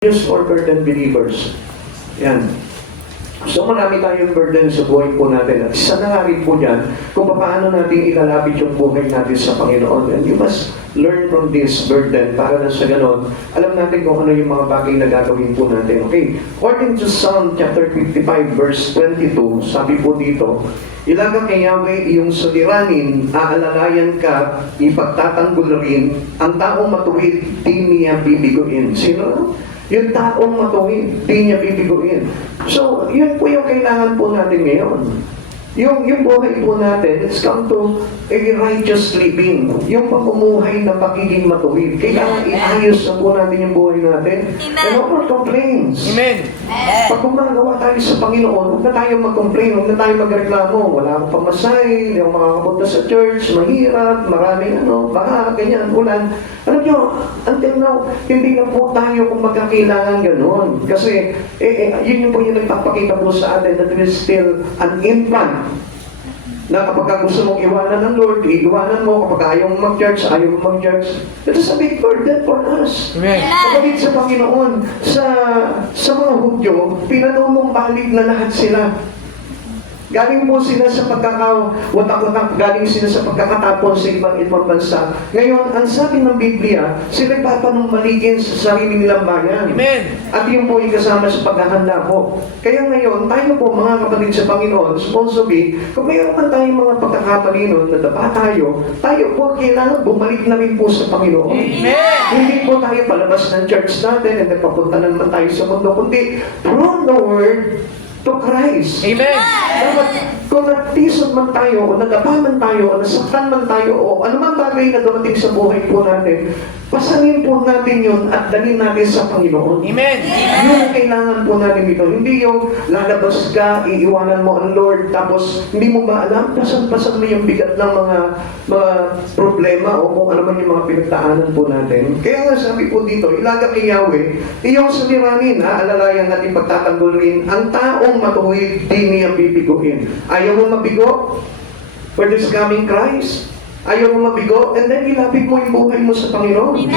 Just for burden believers. Yan. So marami tayong burden sa buhay po natin. At isa na nga rin po yan kung paano natin ilalapit yung buhay natin sa Panginoon. And you must learn from this burden para na sa ganon, alam natin kung ano yung mga bagay na gagawin po natin. Okay. According to Psalm chapter 55 verse 22, sabi po dito, ilaga kay Yahweh iyong suliranin, aalalayan ka, ipagtatanggol rin, ang taong matuwid, di niya bibiguin. Sino? Yung taong matuwid, di niya bibiguin. So, yun po yung kailangan po natin ngayon. Yung buhay po natin, it's come to a righteous living. Yung pamumuhay na pagiging matuwid. Kailangan iayos na po natin yung buhay natin. And no more complaints. Amen. Pag gumagawa tayo sa Panginoon, huwag na tayo mag-complain, huwag na tayo magreklamo. Wala akong pamasay, hindi ako makakapunta sa church, mahirap, maraming baka, ganyan, ulan. Alam nyo, until now, hindi na po tayo kung magkakailangan gano'n. Kasi, yun po yung nagpapakita po sa atin that we are still an infant. Na kapag gusto mong iwanan ng Lord, iwanan mo. Kapag ayaw mong mag-church, ayaw mong mag-church. It is a big burden for us. Amen. Kapagid sa Panginoon, sa mga Hudyo, pinanumumbalik na lahat sila. Galing po sila sa pagkakawatak-watak, galing sila sa pagkakatapon sa ibang bansa. Ngayon, ang sabi ng Biblia, sila papanumbalikin sa sarili nilang bayan. Amen. At yun po yung kasama sa paghahanda po. Kaya ngayon, tayo po mga kapatid sa Panginoon, supposed to be, kung mayroon man tayong mga pagkakamali nun, nadapa tayo po kailangan bumalik na rin po sa Panginoon. Amen. Hindi po tayo palabas ng church natin and then papunta na naman tayo sa mundo, kundi from the Word to Christ. Amen. Dapat kung nagtisod man tayo, o nadapa man tayo, o nasaktan man tayo, o anumang bagay na dumating sa buhay po natin, pasanin po natin yun at dalhin natin sa Panginoon. Amen. Yung kailangan po natin dito. Hindi yung lalabas ka, iiwanan mo ang Lord, tapos hindi mo ba alam, pasan-pasan mo yung bigat ng mga problema o kung ano man yung mga pinagdaanan po natin. Kaya nga sabi po dito, ilaga kay Yahweh, iyong suliranin, alalayan at ipagtatanggol rin, ang taong matuwid, di niya bibiguin. Ayaw mo mabigo for this coming Christ? Ayaw mo mabigo? And then ilapit mo yung buhay mo sa Panginoon.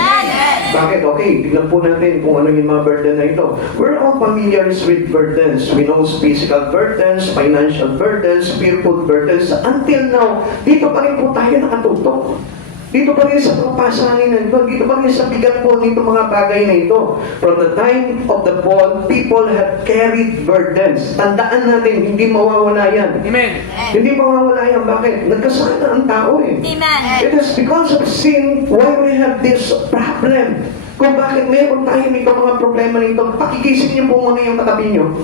Bakit? Okay, tignan po natin kung ano yung mga burden na ito. We're all familiar with burdens. We know physical burdens, financial burdens, spiritual burdens. Until now, dito pa rin po tayo nakatutok. Dito pa rin sa pasanin na ito. Dito pa rin sa bigat po nito mga bagay na ito. From the time of the fall, people have carried burdens. Tandaan natin, hindi mawawala yan. Amen. Hindi mawawala yan. Bakit? Nagkasala ang tao eh. Amen. It is because of sin why we have this problem. Kung bakit meron tayo nito mga problema nito, pakigising niyo po muna yung katabi niyo.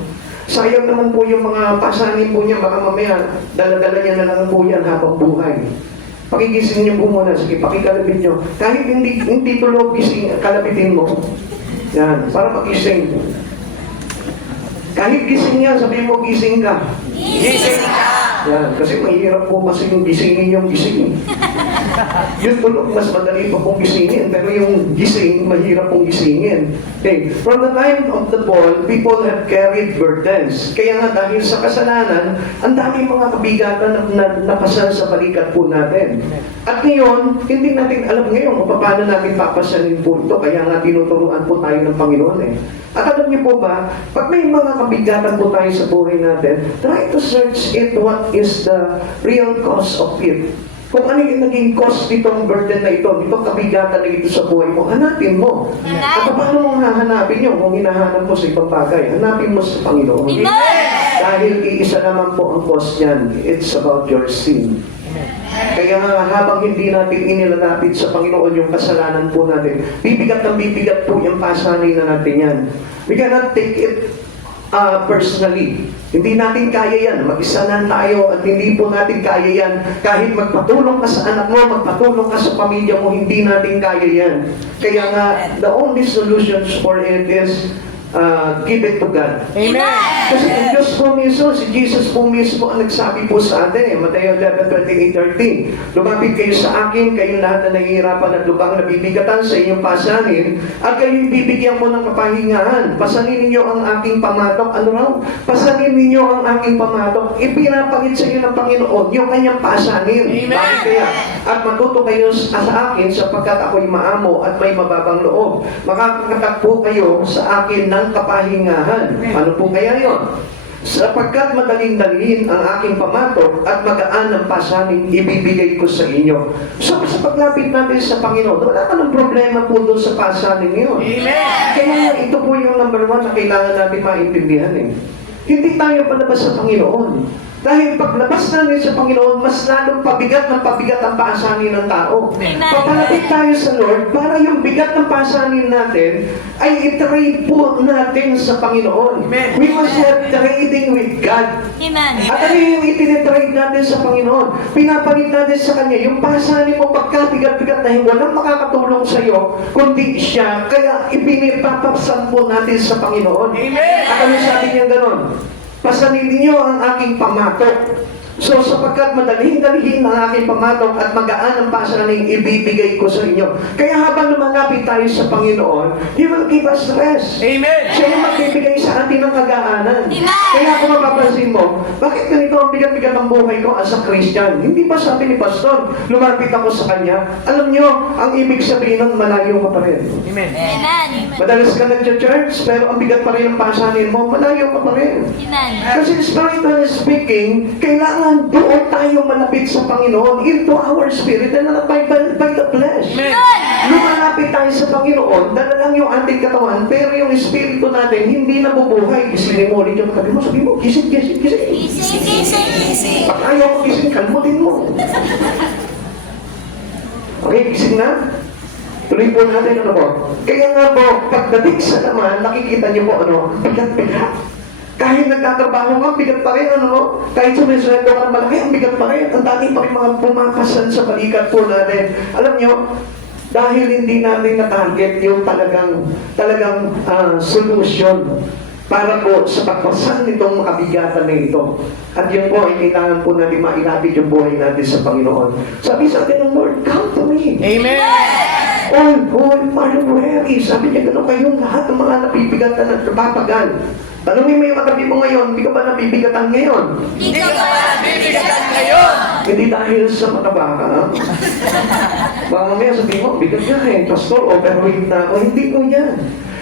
Sayang naman po yung mga pasanin po niya, baka mamaya, dala-dala niya na lang po yan habang buhay. Pakigising niyo po muna, sige, pakikalabit niyo. Kahit hindi tulog, gising, kalabitin mo. Yan, para pagising. Kahit gising niya, sabihin mo, gising ka. Gising ka. Yan, kasi mahirap po kasi yung gisingin yung gising. Yung tulog, mas madali pa pong gisingin. Pero yung gising, mahirap pong gisingin. Okay. From the time of the fall, people have carried burdens. Kaya nga dahil sa kasalanan, ang daming mga kabigatan na napasal sa balikat po natin. At ngayon, hindi natin alam ngayon kung paano natin papasanin po ito. Kaya nga tinuturuan po tayo ng Panginoon eh. At alam niyo po ba, pag may mga kabigatan po tayo sa buhay natin, try to search it what is the real cause of it. Kung ano yung naging cause nitong burden na ito, nitong kabigatan na ito sa buhay mo, hanapin mo. At paano mong hahanapin yun? Kung hinahanap mo sa ibang bagay, hanapin mo sa Panginoon. Dahil iisa naman po ang cause niyan. It's about your sin. Kaya nga habang hindi natin inilalapit sa Panginoon yung kasalanan po natin, bibigat ng bibigat po yung pasanay na natin yan. We cannot take it personally. Hindi natin kaya yan. Mag-isa lang tayo at hindi po natin kaya yan. Kahit magpatulong ka sa anak mo, magpatulong ka sa pamilya mo, hindi natin kaya yan. Kaya nga, the only solutions for it is give it to God. Amen. Kasi ang Diyos po mismo, si Jesus po mismo ang nagsabi po sa atin, Mateo 11:28-30, lumapit kayo sa akin, kayong lahat na nahihirapan at lubang nabibigatan sa inyong pasanin, at kayo'y bibigyan ko ng kapahingahan. Pasanin ninyo ang aking pamatok. Ano raw? Pasanin ninyo ang aking pamatok. Ipinapangit sa inyo ng Panginoon yung kanyang pasanin. Amen. Bakit kaya? At matuto kayo sa akin sapagkat ako'y maamo at may mababang loob. Makakatakbo kayo sa akin ng kapahingahan. Ano po kaya yon? Sapagkat madaling dalhin ang aking pamatok at magaan ang pasaning ibibigay ko sa inyo. So sa paglapit natin sa Panginoon, wala ka ng problema po doon sa pasaning yun. Amen. Kaya ito po yung number one na kailangan natin maintindihan eh. Hindi tayo palabas sa Panginoon. Dahil paglabas namin sa Panginoon, mas lalong pabigat ng pabigat ang pasanin ng tao. Papalapit tayo sa Lord para yung bigat ng pasanin natin ay i-trade po natin sa Panginoon. Amen. We must have trading with God. Amen. At ano yung itinitrade natin sa Panginoon? Pinapalit natin sa Kanya. Yung pasanin mo pagkabigat-bigat na walang makakatulong sa iyo, kundi siya. Kaya ipinipapapsan po natin sa Panginoon. Amen. At ano sabi niya gano'n? Pasanin ninyo ang aking pamatok. So, sapagkat madalhin-dalhin ang aking pamatok at magaan ang pasaning ibibigay ko sa inyo. Kaya habang lumalapit tayo sa Panginoon, He will give us rest. Amen. Siya yung magbibigay sa atin ng kagaanan. Amen. Kaya kung mapapansin mo, bakit ganito ang bigat-bigat ng buhay ko as a Christian? Hindi ba sabi ni Pastor, lumapit ako sa Kanya? Alam nyo, ang ibig sabihin ng malayo ka pa rin. Amen. Amen. Madalas ka nag-church, pero ang bigat pa rin ng pasanin mo, malayo ka pa rin. Amen. Kasi spiritually speaking, kailangan doon tayo malapit sa Panginoon into our spirit and not by the flesh. Amen. Lumalapit tayo sa Panginoon, dala lang yung ating katawan, pero yung espiritu natin hindi nabubuhay. Gisingin mo ulit yung katabi mo, sabi mo, gising, gising, gising. Gising, gising, gising. Pag ayaw mo gising, kalmutin mo. Okay, gising na? Tuloy po natin ano po. Kaya nga po, pagdating sa naman, nakikita niyo po ano, bigat-bigat. Kahit nagtatrabaho ka, bigat pa rin, ano, kahit sumisweldo ka ng malaki, ang bigat pa rin. Ang dami pa rin mga pumapasan sa balikat po natin. Alam nyo, dahil hindi natin na-target yung talagang solution para po sa pagpasan nitong makabigatan na ito. At yun po, ay kailangan po natin mailapit yung buhay natin sa Panginoon. Sabi sa atin ng Lord, come to me. Amen. All who are weary. Sabi niya, gano'n kayong lahat ng mga napipigatan at napapagal. Tanungin mo yung katabi mo ngayon, hindi ka ba nabibigatan ngayon? Hindi ka ba nabibigatan ngayon? Hindi dahil sa mataba ka. Baka mamaya sabihin mo, bigat ka eh, pastor, overweight na ako. Hindi ko yan.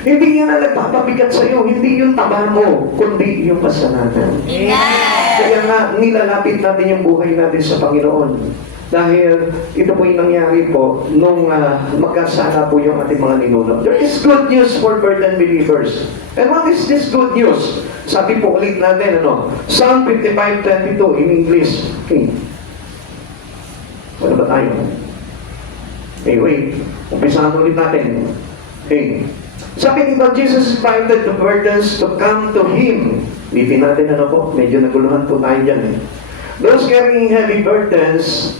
Hindi yan ang nagpapabigat sa'yo. Hindi yung taba mo, kundi yung kasalanan. Kaya nga, nilalapit natin yung buhay natin sa Panginoon. Dahil ito po yung nangyari po nung magkasala po yung ating mga ninuno. There is good news for burdened believers. And what is this good news? Sabi po ulit natin, ano? Psalm 55:22 in English. Okay. Ano ba tayo? Okay, wait. Umpisahan ulit natin. Okay. Sabi dito, Jesus invited the burdens to come to Him. Lipin natin ano po, medyo naguluhan po tayo dyan eh. Those carrying heavy burdens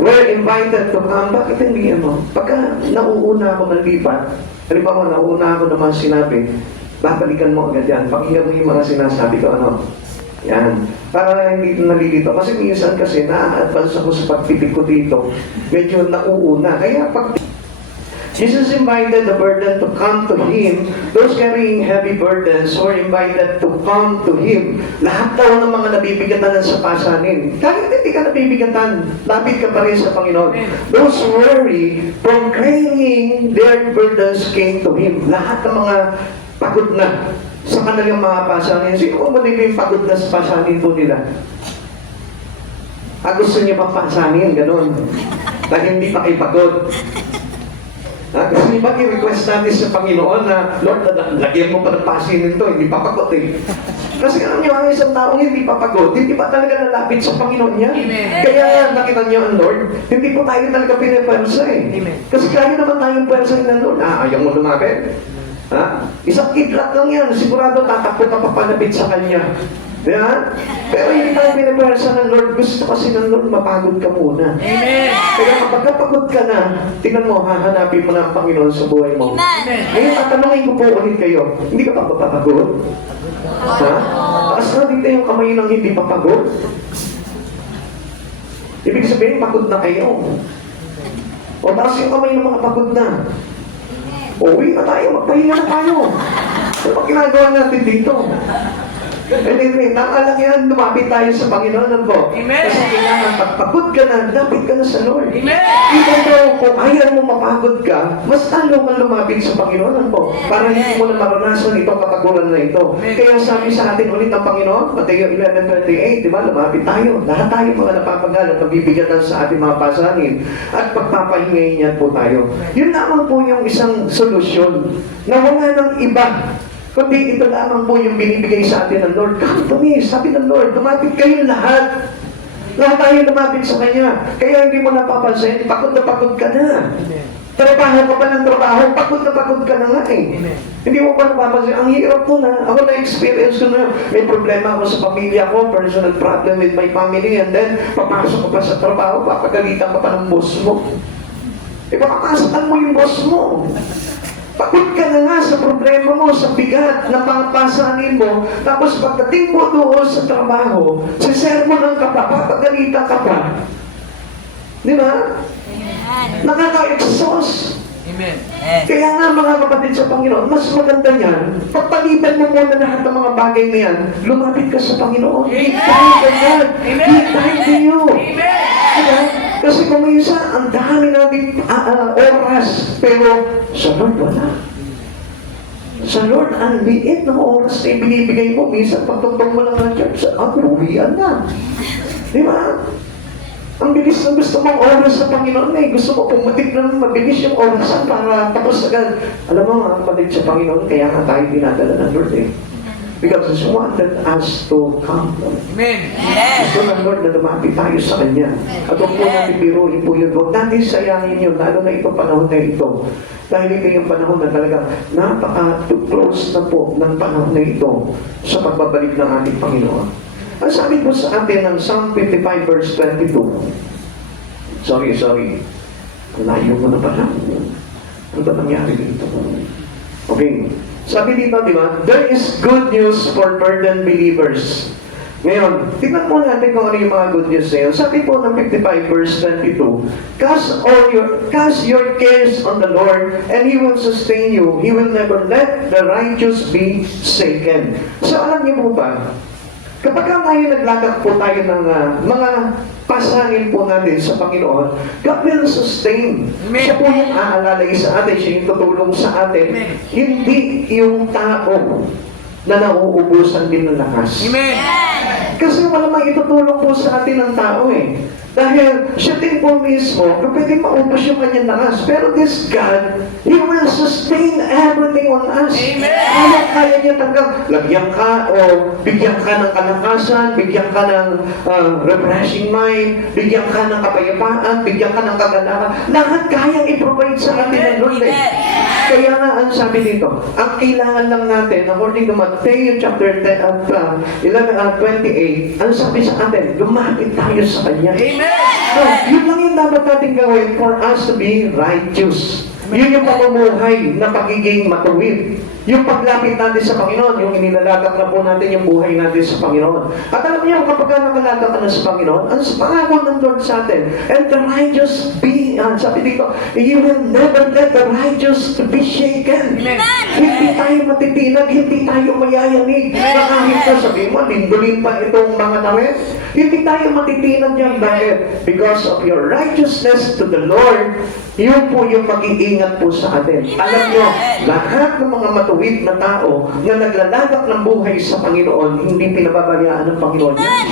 were invited to come. Bakit hindi ano? Pagka nauuna ako malipat, halimbawa nauuna ako naman sinabi, babalikan mo agad yan. Pakinggan mo yung mga sinasabi ko, ano? Yan. Para hindi ito nalilito. Kasi minsan kasi na-advance ako sa pagpipig ko dito. Medyo nauuna. Kaya pag Jesus invited the burden to come to Him. Those carrying heavy burdens were invited to come to Him. Lahat daw ng mga nabibigatan sa pasanin. Kahit hindi ka nabibigatan, lapit ka pa rin sa Panginoon. Those weary from carrying their burdens came to Him. Lahat ng mga pagod na sa kanilang mga pasanin. Sino kung mali yung pagod na sa pasanin po nila? Gusto niyo pa pasanin, ganun. Dahil hindi pa kayo pagod. Gusto niyo ba i-request natin sa Panginoon na, Lord, lagyan mo pa ng pasinin ito, hindi pa pagod eh. Kasi alam niyo, ang isang taong hindi pa pagod, hindi pa talaga nalapit sa Panginoon niya. Amen. Kaya nakita niyo ang Lord, hindi po tayo talaga pinipwersa eh. Amen. Kasi kaya naman tayong pwersa ng Lord. Ayaw mo lumapit. Isang kidlat lang yan, sigurado tatakbo ka papalapit sa Kanya. Di ba? Pero hindi tayo pinapersa ng Lord. Gusto kasi ng Lord, mapagod ka muna. Amen. Kaya kapag napagod ka na, tingnan mo, hahanapin mo na ang Panginoon sa buhay mo. Amen. Ngayon, tatanungin ko po ulit kayo, hindi ka pa mapapagod? Ha? Taas na dito yung kamay ng hindi papagod. Ibig sabihin, pagod na kayo. O taas yung kamay ng mga pagod na. Uwi na tayo, magpahinga na tayo. Ano ba ginagawa natin dito? Anyway, nakalang yan, lumapit tayo sa Panginoon, ano po? Amen. Kasi kailangan, pagpagod ka na, lapit ka na sa Lord. Amen. Even though, kung ayaw mo mapagod ka, mas lalo kang lumapit sa Panginoon, ano po? Para hindi mo na maranasan itong kapaguran na ito. Amen. Kaya sabi sa atin ulit ng Panginoon, Mateo 11:28, di ba? Lumapit tayo. Lahat tayo mga napapagal at nabibigatan sa ating mga pasanin. At pagpapahingayin niyan po tayo. Yun lamang po yung isang solusyon na wala ng iba. Kundi ito lamang po yung binibigay sa atin ng Lord. Come to me, sabi ng Lord, lumapit kayo lahat. Lahat tayo lumapit sa Kanya. Kaya hindi mo napapansin, pagod na pagod ka na. Trabaho ka pa ng trabaho, pagod na pagod ka na nga eh. Hindi mo pa napapansin, ang hirap ko na. Ako na-experience ko na, may problema ako sa pamilya ko, personal problem with my family, and then papasok ka pa sa trabaho, papagalitan ka pa ng boss mo. Eh, papapasok mo yung boss mo. Pagod ka na nga sa problema mo, sa bigat na pangapasanin mo, tapos pagdating mo doon sa trabaho, sisermonan ka pa, papagalitan ka pa. Di ba? Nakaka-exhaust. Amen. Kaya nga mga kapatid sa Panginoon, mas maganda niyan, pagpalitan mo muna lahat ng mga bagay na yan, lumapit ka sa Panginoon. Give time to God. Give time to you. Amen. Diba? Kasi kung minsan, ang dami natin oras, pero sa Lord wala. Sa Lord, ang liit ng oras na ibinibigay mo, minsan pagtugtog mo lang ng church, uwian na. Di ba? Ang bilis na gusto mong oras sa Panginoon eh. Gusto mo pumatik na mabilis yung orasan para tapos agad. Alam mo, ang kapatid sa Panginoon, kaya nga tayo dinadala ng Lord eh. Because He wanted us to come. Amen. Gusto ng Lord na lumapit tayo sa Kanya. At huwag po natin biruin po yun. Huwag natin sayangin yun, lalo na itong panahon na ito. Dahil ito yung panahon na talaga napaka-close na po ng panahon na ito sa pagbabalik ng ating Panginoon. Ang sabi po sa atin ng Psalm 55 verse 22. Sorry. Layo mo na pala. Ano ba nangyari dito? Okay. Sabi dito, di ba? There is good news for burdened believers. Ngayon, tingnan mo natin kung ano yung mga good news na yun. Sabi po ng 55 verse 22, Cast your cares on the Lord, and He will sustain you. He will never let the righteous be shaken. So alam niyo po ba, kapag ngayon naglagak po tayo ng mga pasanin po natin sa Panginoon, God will sustain. Amen. Siya po yung aalalay sa atin, siya yung tutulong sa atin. Amen. Hindi yung tao na nauubusan din ng lakas. Amen. Kasi wala mang itutulong po sa atin ng tao eh. Dahil siya din po mismo, pwede maubos yung kanyang lakas. Pero this God, He will sustain everything on us. Amen. Kaya niya talagang lagyan ka o bigyan ka ng kalakasan, bigyan ka ng refreshing mind, bigyan ka ng kapayapaan, bigyan ka ng kagalakan. Lahat kayang i-provide sa atin ng Lord eh. Kaya nga, ang sabi dito, ang kailangan lang natin, according to Matthew chapter 11, 28, ang sabi sa atin, lumapit tayo sa Kanya. Amen. So, yun lang yung dapat natin gawin for us to be righteous. Yun yung pamumuhay na pagiging matuwid. Yung paglapit natin sa Panginoon, yung inilalagak na po natin yung buhay natin sa Panginoon. At alam niyo, kapag nakalagak ka na sa Panginoon, ang pangako ng Lord sa atin, and the righteous be, sabi dito, you will never let the righteous to be shaken. Amen. Hindi tayo matitinag, hindi tayo mayayanig. Na kahit na sabi mo, lindulin pa itong mga naret. Hindi tayo matitinag yan. Bakit? Because of your righteousness to the Lord, yun po yung mag-iingat po sa atin. Alam nyo, lahat ng mga matuwid na tao na naglalagak ng buhay sa Panginoon, hindi pinababayaan ng Panginoon yan.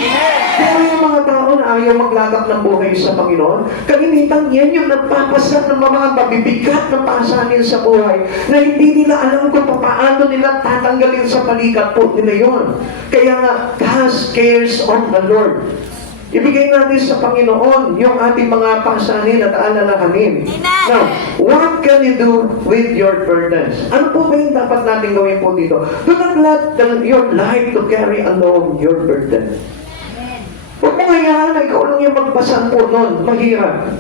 Kaya yung mga tao na ayaw maglagak ng buhay sa Panginoon, kalimitan yan yung nagpapasa ng mga mabibigat na pasanin sa buhay na hindi nila alam kung paano nila tatanggalin sa balikat po nila yun. Kaya nga, cast cares on the Lord. Ibigay natin sa Panginoon yung ating mga pasanin at alalahanin. Amen. Now, what can you do with your burdens? Ano po ba yung dapat natin gawin po dito? Do not let your life to carry alone your burden. Huwag mo hayaan na ikaw lang yung magpasan po nun. Mahirap.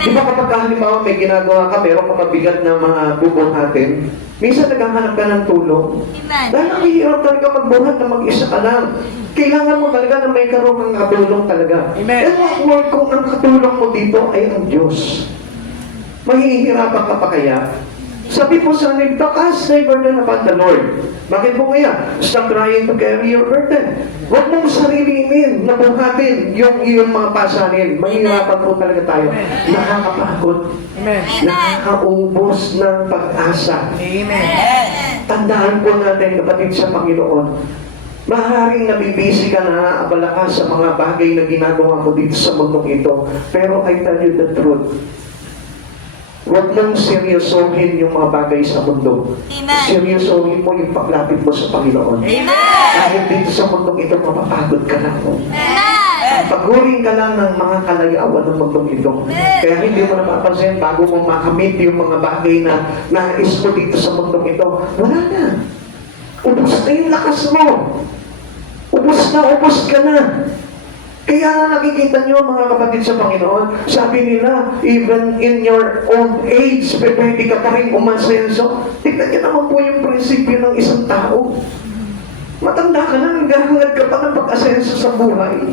Di ba kapag halimbawa may ginagawa ka, meron ka mabigat na mga bubuhatin, minsan naghahanap ka ng tulong. Amen. Dahil ang hirap talaga magbuhat na mag-isa ka lang. Kailangan mo talaga na may karoon kang katulong talaga. Amen. And what more kung ang katulong mo dito ay ang Diyos. Mahihirapan ka pa kaya? Sabi po sa akin, cast thy burden upon the Lord. Bakit po kaya? Stop trying to carry your burden. Huwag mong sarilinin na buhatin yung iyong mga pasanin. Mahirapan po talaga tayo. Nakakapagod. Amen. Nakakaubos ng pag-asa. Amen. Tandaan po natin, kapatid sa Panginoon, maaaring nabibisi ka na, abala ka sa mga bagay na ginagawa mo dito sa mundong ito. Pero I tell you the truth, huwag mong seryosohin yung mga bagay sa mundo. Amen. Seryosohin mo yung paglapit mo sa Panginoon. Amen. Dahil dito sa mundong ito, mapapagod ka lang. Amen. Pagurin ka lang ng mga kalayawan ng mundong ito. Kaya hindi mo napapansin, bago mo makamit yung mga bagay na nais mo dito sa mundong ito, wala na. Ubus na yung lakas mo. Ubus ka na. Kaya nga nakikita nyo mga kapatid sa Panginoon, sabi nila, even in your old age, pwede ka pa rin umasenso. Tignan nyo naman po yung prinsipyo ng isang tao. Matanda ka na, naghahangad ka pa ng pag-asenso sa buhay.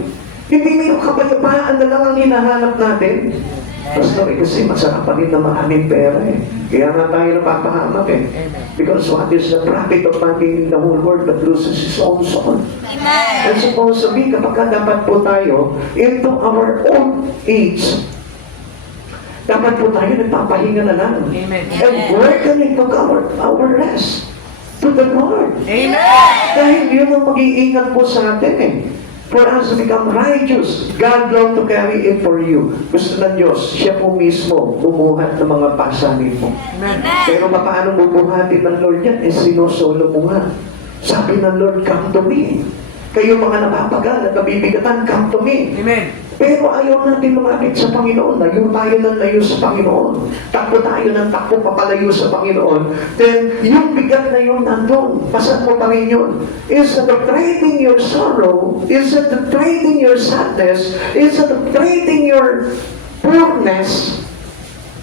Hindi may kapayapaan na lang ang hinahanap natin. Pastor, kasi masarap pa rin na maraming pera eh. Kaya nga tayo napapahamak eh. Because what is the profit of man gaining the whole world but loses his own soul? Amen. And supposed to be, kapag dapat po tayo, into our old age, dapat po tayo nagpapahinga na lang. Amen. And where can we took our rest? To the Lord. Amen. Dahil yun ang mag-iingat po sa atin eh. For us to become righteous, God long to carry it for you. Gusto ng Diyos, siya po mismo bumuhat ng mga pasanin mo. Amen. Pero paano bubuhatin ng Lord yan? Eh, sinusolo mo nga. Sabi ng Lord, come to me. Kayo mga napapagal at nabibigatan, come to me. Amen. Pero ayaw natin lumapit sa Panginoon. Layo tayo ng layo sa Panginoon. Takbo tayo ng takbo papalayo sa Panginoon. Then, yung bigat na yun nandun. Pasan mo pa rin yun. Instead of trading your sorrow, instead of trading your sadness, instead of trading your poorness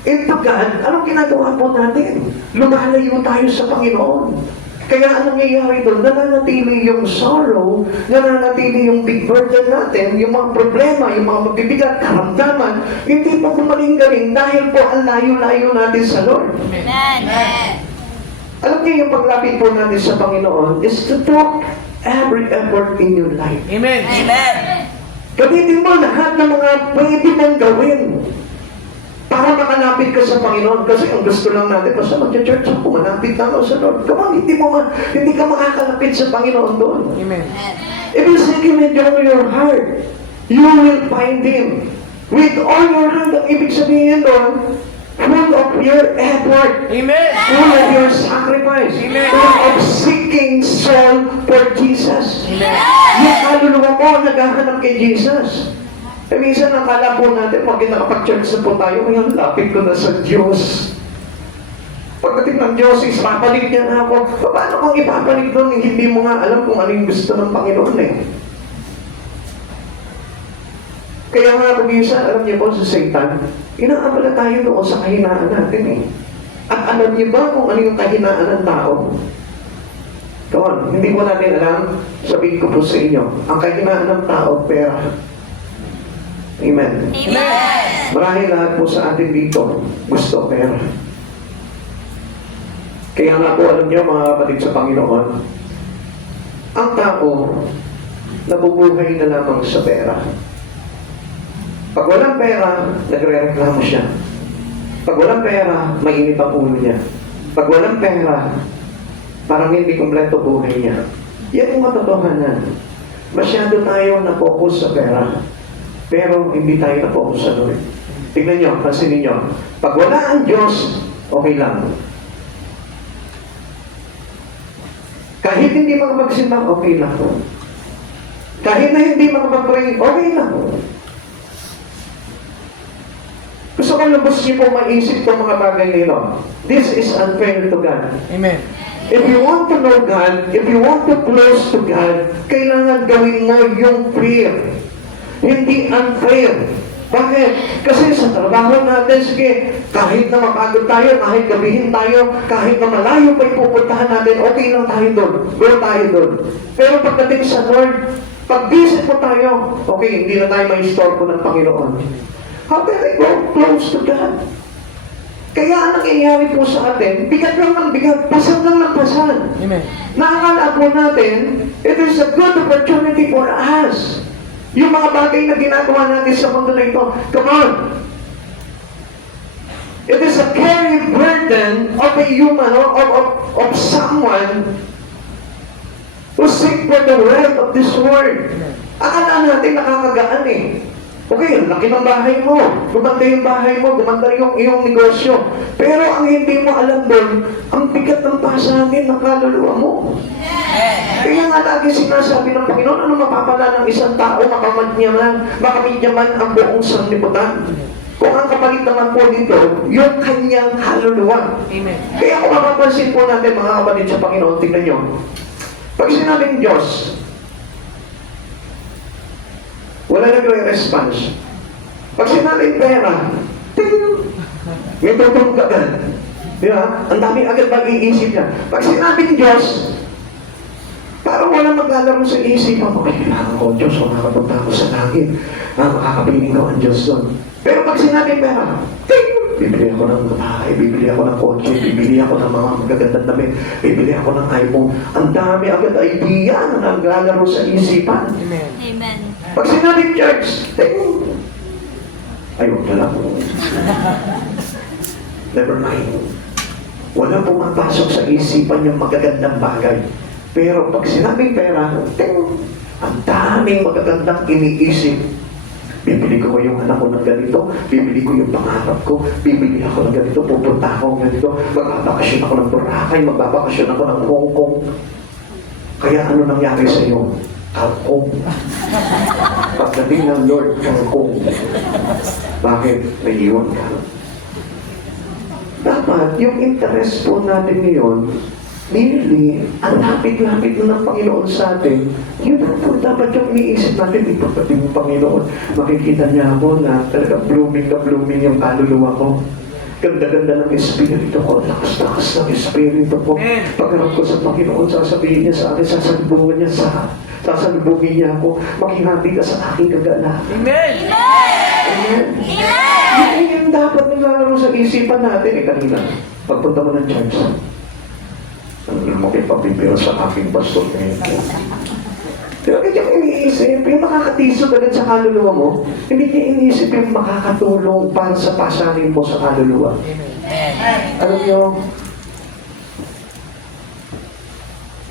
into God, anong ginagawa po natin? Lumalayo tayo sa Panginoon. Kaya anong nangyayari doon? Nananatili yung sorrow, nananatili yung big burden natin, yung mga problema, yung mga mabibigat, karamdaman, hindi pa gumaling-galing dahil po ang layo-layo natin sa Lord. Amen. Alam niyo yung paglapit po natin sa Panginoon is to talk every effort in your life. Amen. Amen. Gamitin mo lahat ng mga pwede mong gawin para makalapit ka sa Panginoon. Kasi ang gusto lang natin, basta mag-church ako, malapit na ako sa Lord. Come on, hindi ka makakalapit sa Panginoon doon. Amen. If you seek Him with all your heart, you will find Him. With all your heart, ang ibig sabihin doon, full of your effort, Amen. full of your sacrifice, Amen. full of seeking soul for Jesus. Amen. Yung kaluluwa mo, naghahanap kay Jesus. Eh, minsan nakala po natin, pag nakapag-church na po tayo, ngayon, lapit ko na sa Diyos. Pagdating ng Diyos, ipapalik niya na ako. Paano kung ipapalik doon, hindi mo nga alam kung ano yung gusto ng Panginoon eh. Kaya nga kung minsan, alam niyo po sa Satan, inaabala tayo doon sa kahinaan natin eh. At alam niyo ba kung ano yung kahinaan ng tao? Come on, hindi mo natin alam, sabihin ko po sa inyo, ang kahinaan ng tao, pera. Amen. Amen. Marahil lahat po sa atin dito, gusto pera. Kaya nga po, alam niyo mga kapatid sa Panginoon, ang tao, nabubuhay na lamang sa pera. Pag walang pera, nagre-reklamo siya. Pag walang pera, mainit ang ulo niya. Pag walang pera, parang hindi kumpleto buhay niya. Yan ang katotohanan. Masyado tayong na-focus sa pera. Pero hindi tayo na-focus sa Lord. Tignan nyo, pansinin nyo. Pag wala ang Diyos, okay lang. Kahit hindi makapagsimba, okay lang. Kahit na hindi makapag-pray, okay lang. Gusto ko lubos niyo po maisip itong mga bagay na ito. This is unfair to God. Amen. If you want to know God, if you want to close to God, kailangan gawin mo yung prayer. Hindi unfair. Bakit? Kasi sa trabaho natin, sige, kahit na mapagod tayo, kahit gabihin tayo, kahit na malayo pa ipupuntahan natin, okay lang tayo doon. Go tayo doon. Pero pagdating sa Lord, pag-visit mo tayo, okay, hindi na tayo ma-istorbo ng Panginoon. How can I go close to God? Kaya ang nangyayari po sa atin, bigat lang ng bigat, pasan lang ng pasan. Amen. Naakala po natin, it is a good opportunity for us. Yung mga bagay na ginagawa natin sa mundo na ito, come on! It is a carry burden of a human or of someone who seek for the wealth of this world. Akala natin nakakagaan eh. Okay, ang laki ng bahay mo. Gumanda yung bahay mo, gumanda yung iyong negosyo. Pero ang hindi mo alam doon, ang bigat ng pasanin ng kaluluwa mo. Kaya nga lagi sinasabi ng Panginoon, ano mapapala ng isang tao, makamit niya man ang buong sanlibutan. Kung ang kapalit naman po dito, yung kanyang kaluluwa. Amen. Kaya kung mapapansin po natin mga kapatid sa Panginoon, tingnan nyo. Pag sinabing Diyos, wala nagre-response. Pag sinabing pera, ting! May tutulog agad. Di ba? Ang dami agad mag-iisip niya. Pag sinabing Diyos, parang walang maglalaro sa isipan mo. Ay, kailangan ko, Diyos, kung nakapunta ako sa langit, makakapiling ko ang Diyos doon. Pero pag sinabing pera, ting! Bibili ako ng bahay, bibili ako ng kotse, bibili ako ng mga magagandang damit, bibili ako ng iPhone. Ang dami agad idea na naglalaro sa isipan. Amen. Amen. Pag sinabing church, ting! Ay, huwag na lang. Never mind. Wala pumapasok sa isipan yung magagandang bagay. Pero pag sinabing pera, ting! Ang daming magagandang iniisip. Bibili ko yung anak ko ng ganito, bibili ko yung pangarap ko, bibili ako ng ganito, pupunta ako ng ganito, magbabakasyon ako ng Boracay, magbabakasyon ako ng Hong Kong. Kaya ano nangyari sa iyo? Kalkong. Pagdating ng Lord, kalkong. Bakit? Naiiwan ka. Dapat, yung interest po natin ngayon, merely, ang lapit-lapit na ng Panginoon sa atin, yun ang po dapat yung iniisip natin. Ito pati yung Panginoon, makikita niya ako na talaga blooming na blooming yung kaluluwa ko. Ganda-ganda ng espiritu ko, lakas-lakas ng espiritu ko. Pagharap ko sa Panginoon, sasabihin niya sa akin, sasalubungin niya ako, makihati ka sa aking kagala. Amen. Amen. Yun yung dapat naglalaro sa isipan natin eh kanina. Pagpunta mo ng church, ano mo kayo papipira sa aking pastor ngayon? Pero hindi yung iniisip, yung makakatisod agad sa kaluluwa mo, hindi niya iniisip yung makakatulong para sa pasanin mo sa kaluluwa. Alam niyo,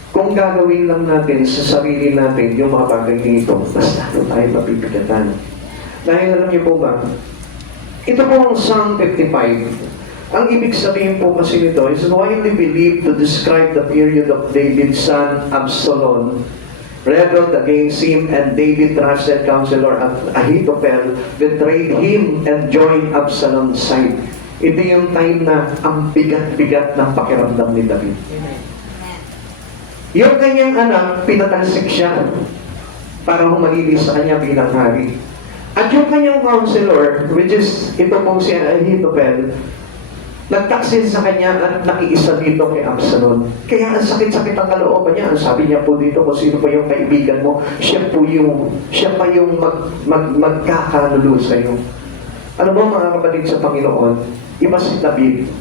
kung gagawin lang natin sa sarili natin yung mga bagay dito, mas lalo tayo mapipigatan. Dahil alam niyo po ba, ito po ang Psalm 55. Ang ibig sabihin po kasi nito is widely believed to describe the period of David's son Absalom rebelled against him, and David trusted counselor Ahithophel betrayed him and joined Absalom's side. Ito yung time na ang bigat-bigat ng pakiramdam ni David. Yung kanyang anak, pinatalsik siya para humalilis sa kanya bilang hari. At yung kanyang counselor, which is ito pong si Ahithophel, nagtaksin sa kanya at nakiisa dito kay Absalom. Kaya ang sakit-sakit ang kalooban niya. Ang sabi niya po dito, kung sino pa yung kaibigan mo, siya pa yung magkakaluluwa sa iyo. Ano mo mga kapatid sa Panginoon, iba si David.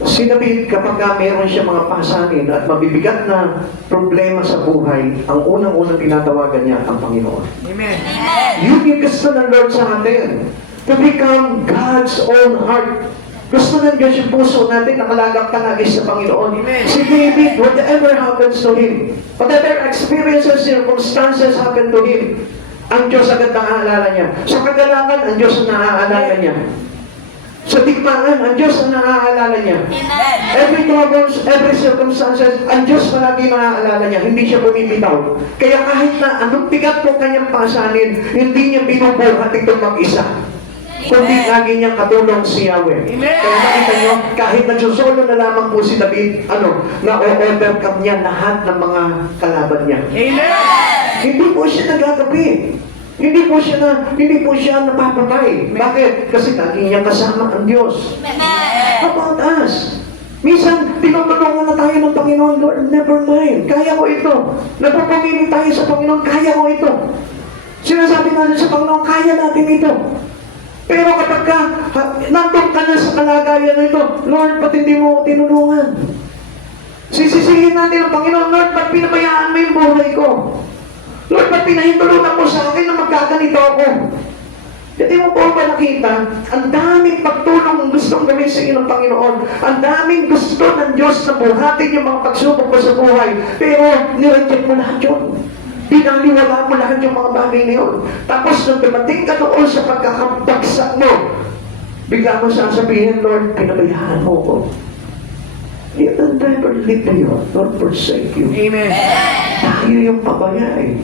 Si David, kapag meron siya mga pasanin at mabibigat na problema sa buhay, ang unang-unang tinatawagan niya ang Panginoon. Amen. Yun yung gusto ng Lord sa atin. To become God's own heart. Gusto ng Diyos yung puso natin, nakalagak talagis sa Panginoon. Amen. Si David, whatever happens to him, whatever experiences, circumstances happen to him, ang Diyos agad naaalala niya. Sa kagalakan, ang Diyos naaalala niya. Sa digmaan, ang Diyos ang naaalala niya. Amen. Every troubles, every circumstances, ang Diyos palagi naaalala niya, hindi siya bumibitaw. Kaya kahit na anong bigat po kanyang pasanin, hindi niya binubuhat itong mag-isa. Kundi lagi niyang katulong si Yahweh. Kaya nakita niyo, kahit nagsusolo na lamang po si David, na-overcome niya lahat ng mga kalaban niya. Hindi po siya nagagabi. Hindi po siya napapatay. Bakit? Kasi lagi niya kasama ang Diyos. Amen. How about us? Minsan, tinutulungan na tayo ng Panginoon, Lord, never mind. Kaya ko ito. Nagpapamili tayo sa Panginoon, kaya ko ito. Sinasabi natin sa Panginoon, kaya natin ito. Pero kapag nandun ka na sa kalagayan na ito, Lord, ba't hindi mo ako tinulungan? Sisisihin natin ang Panginoon, Lord, ba't pinabayaan mo yung buhay ko? Lord, ba't pinahintulutan mo sa akin na magkaganito ako? Hindi mo po ba nakita? Ang daming pagtulong gustong gawin sa inyo ng Panginoon. Ang daming gusto ng Diyos na buhatin yung mga pagsubok mo sa buhay. Pero nireject mo lahat yun. Pinaliwala mo lahat yung mga bagay na yun. Tapos nung dumating ka doon sa pagkakabagsak mo, bigla mo sasabihin, Lord, pinabayaan mo ko. He will never leave you, nor forsake you. Amen. Tayo yung pabaya eh.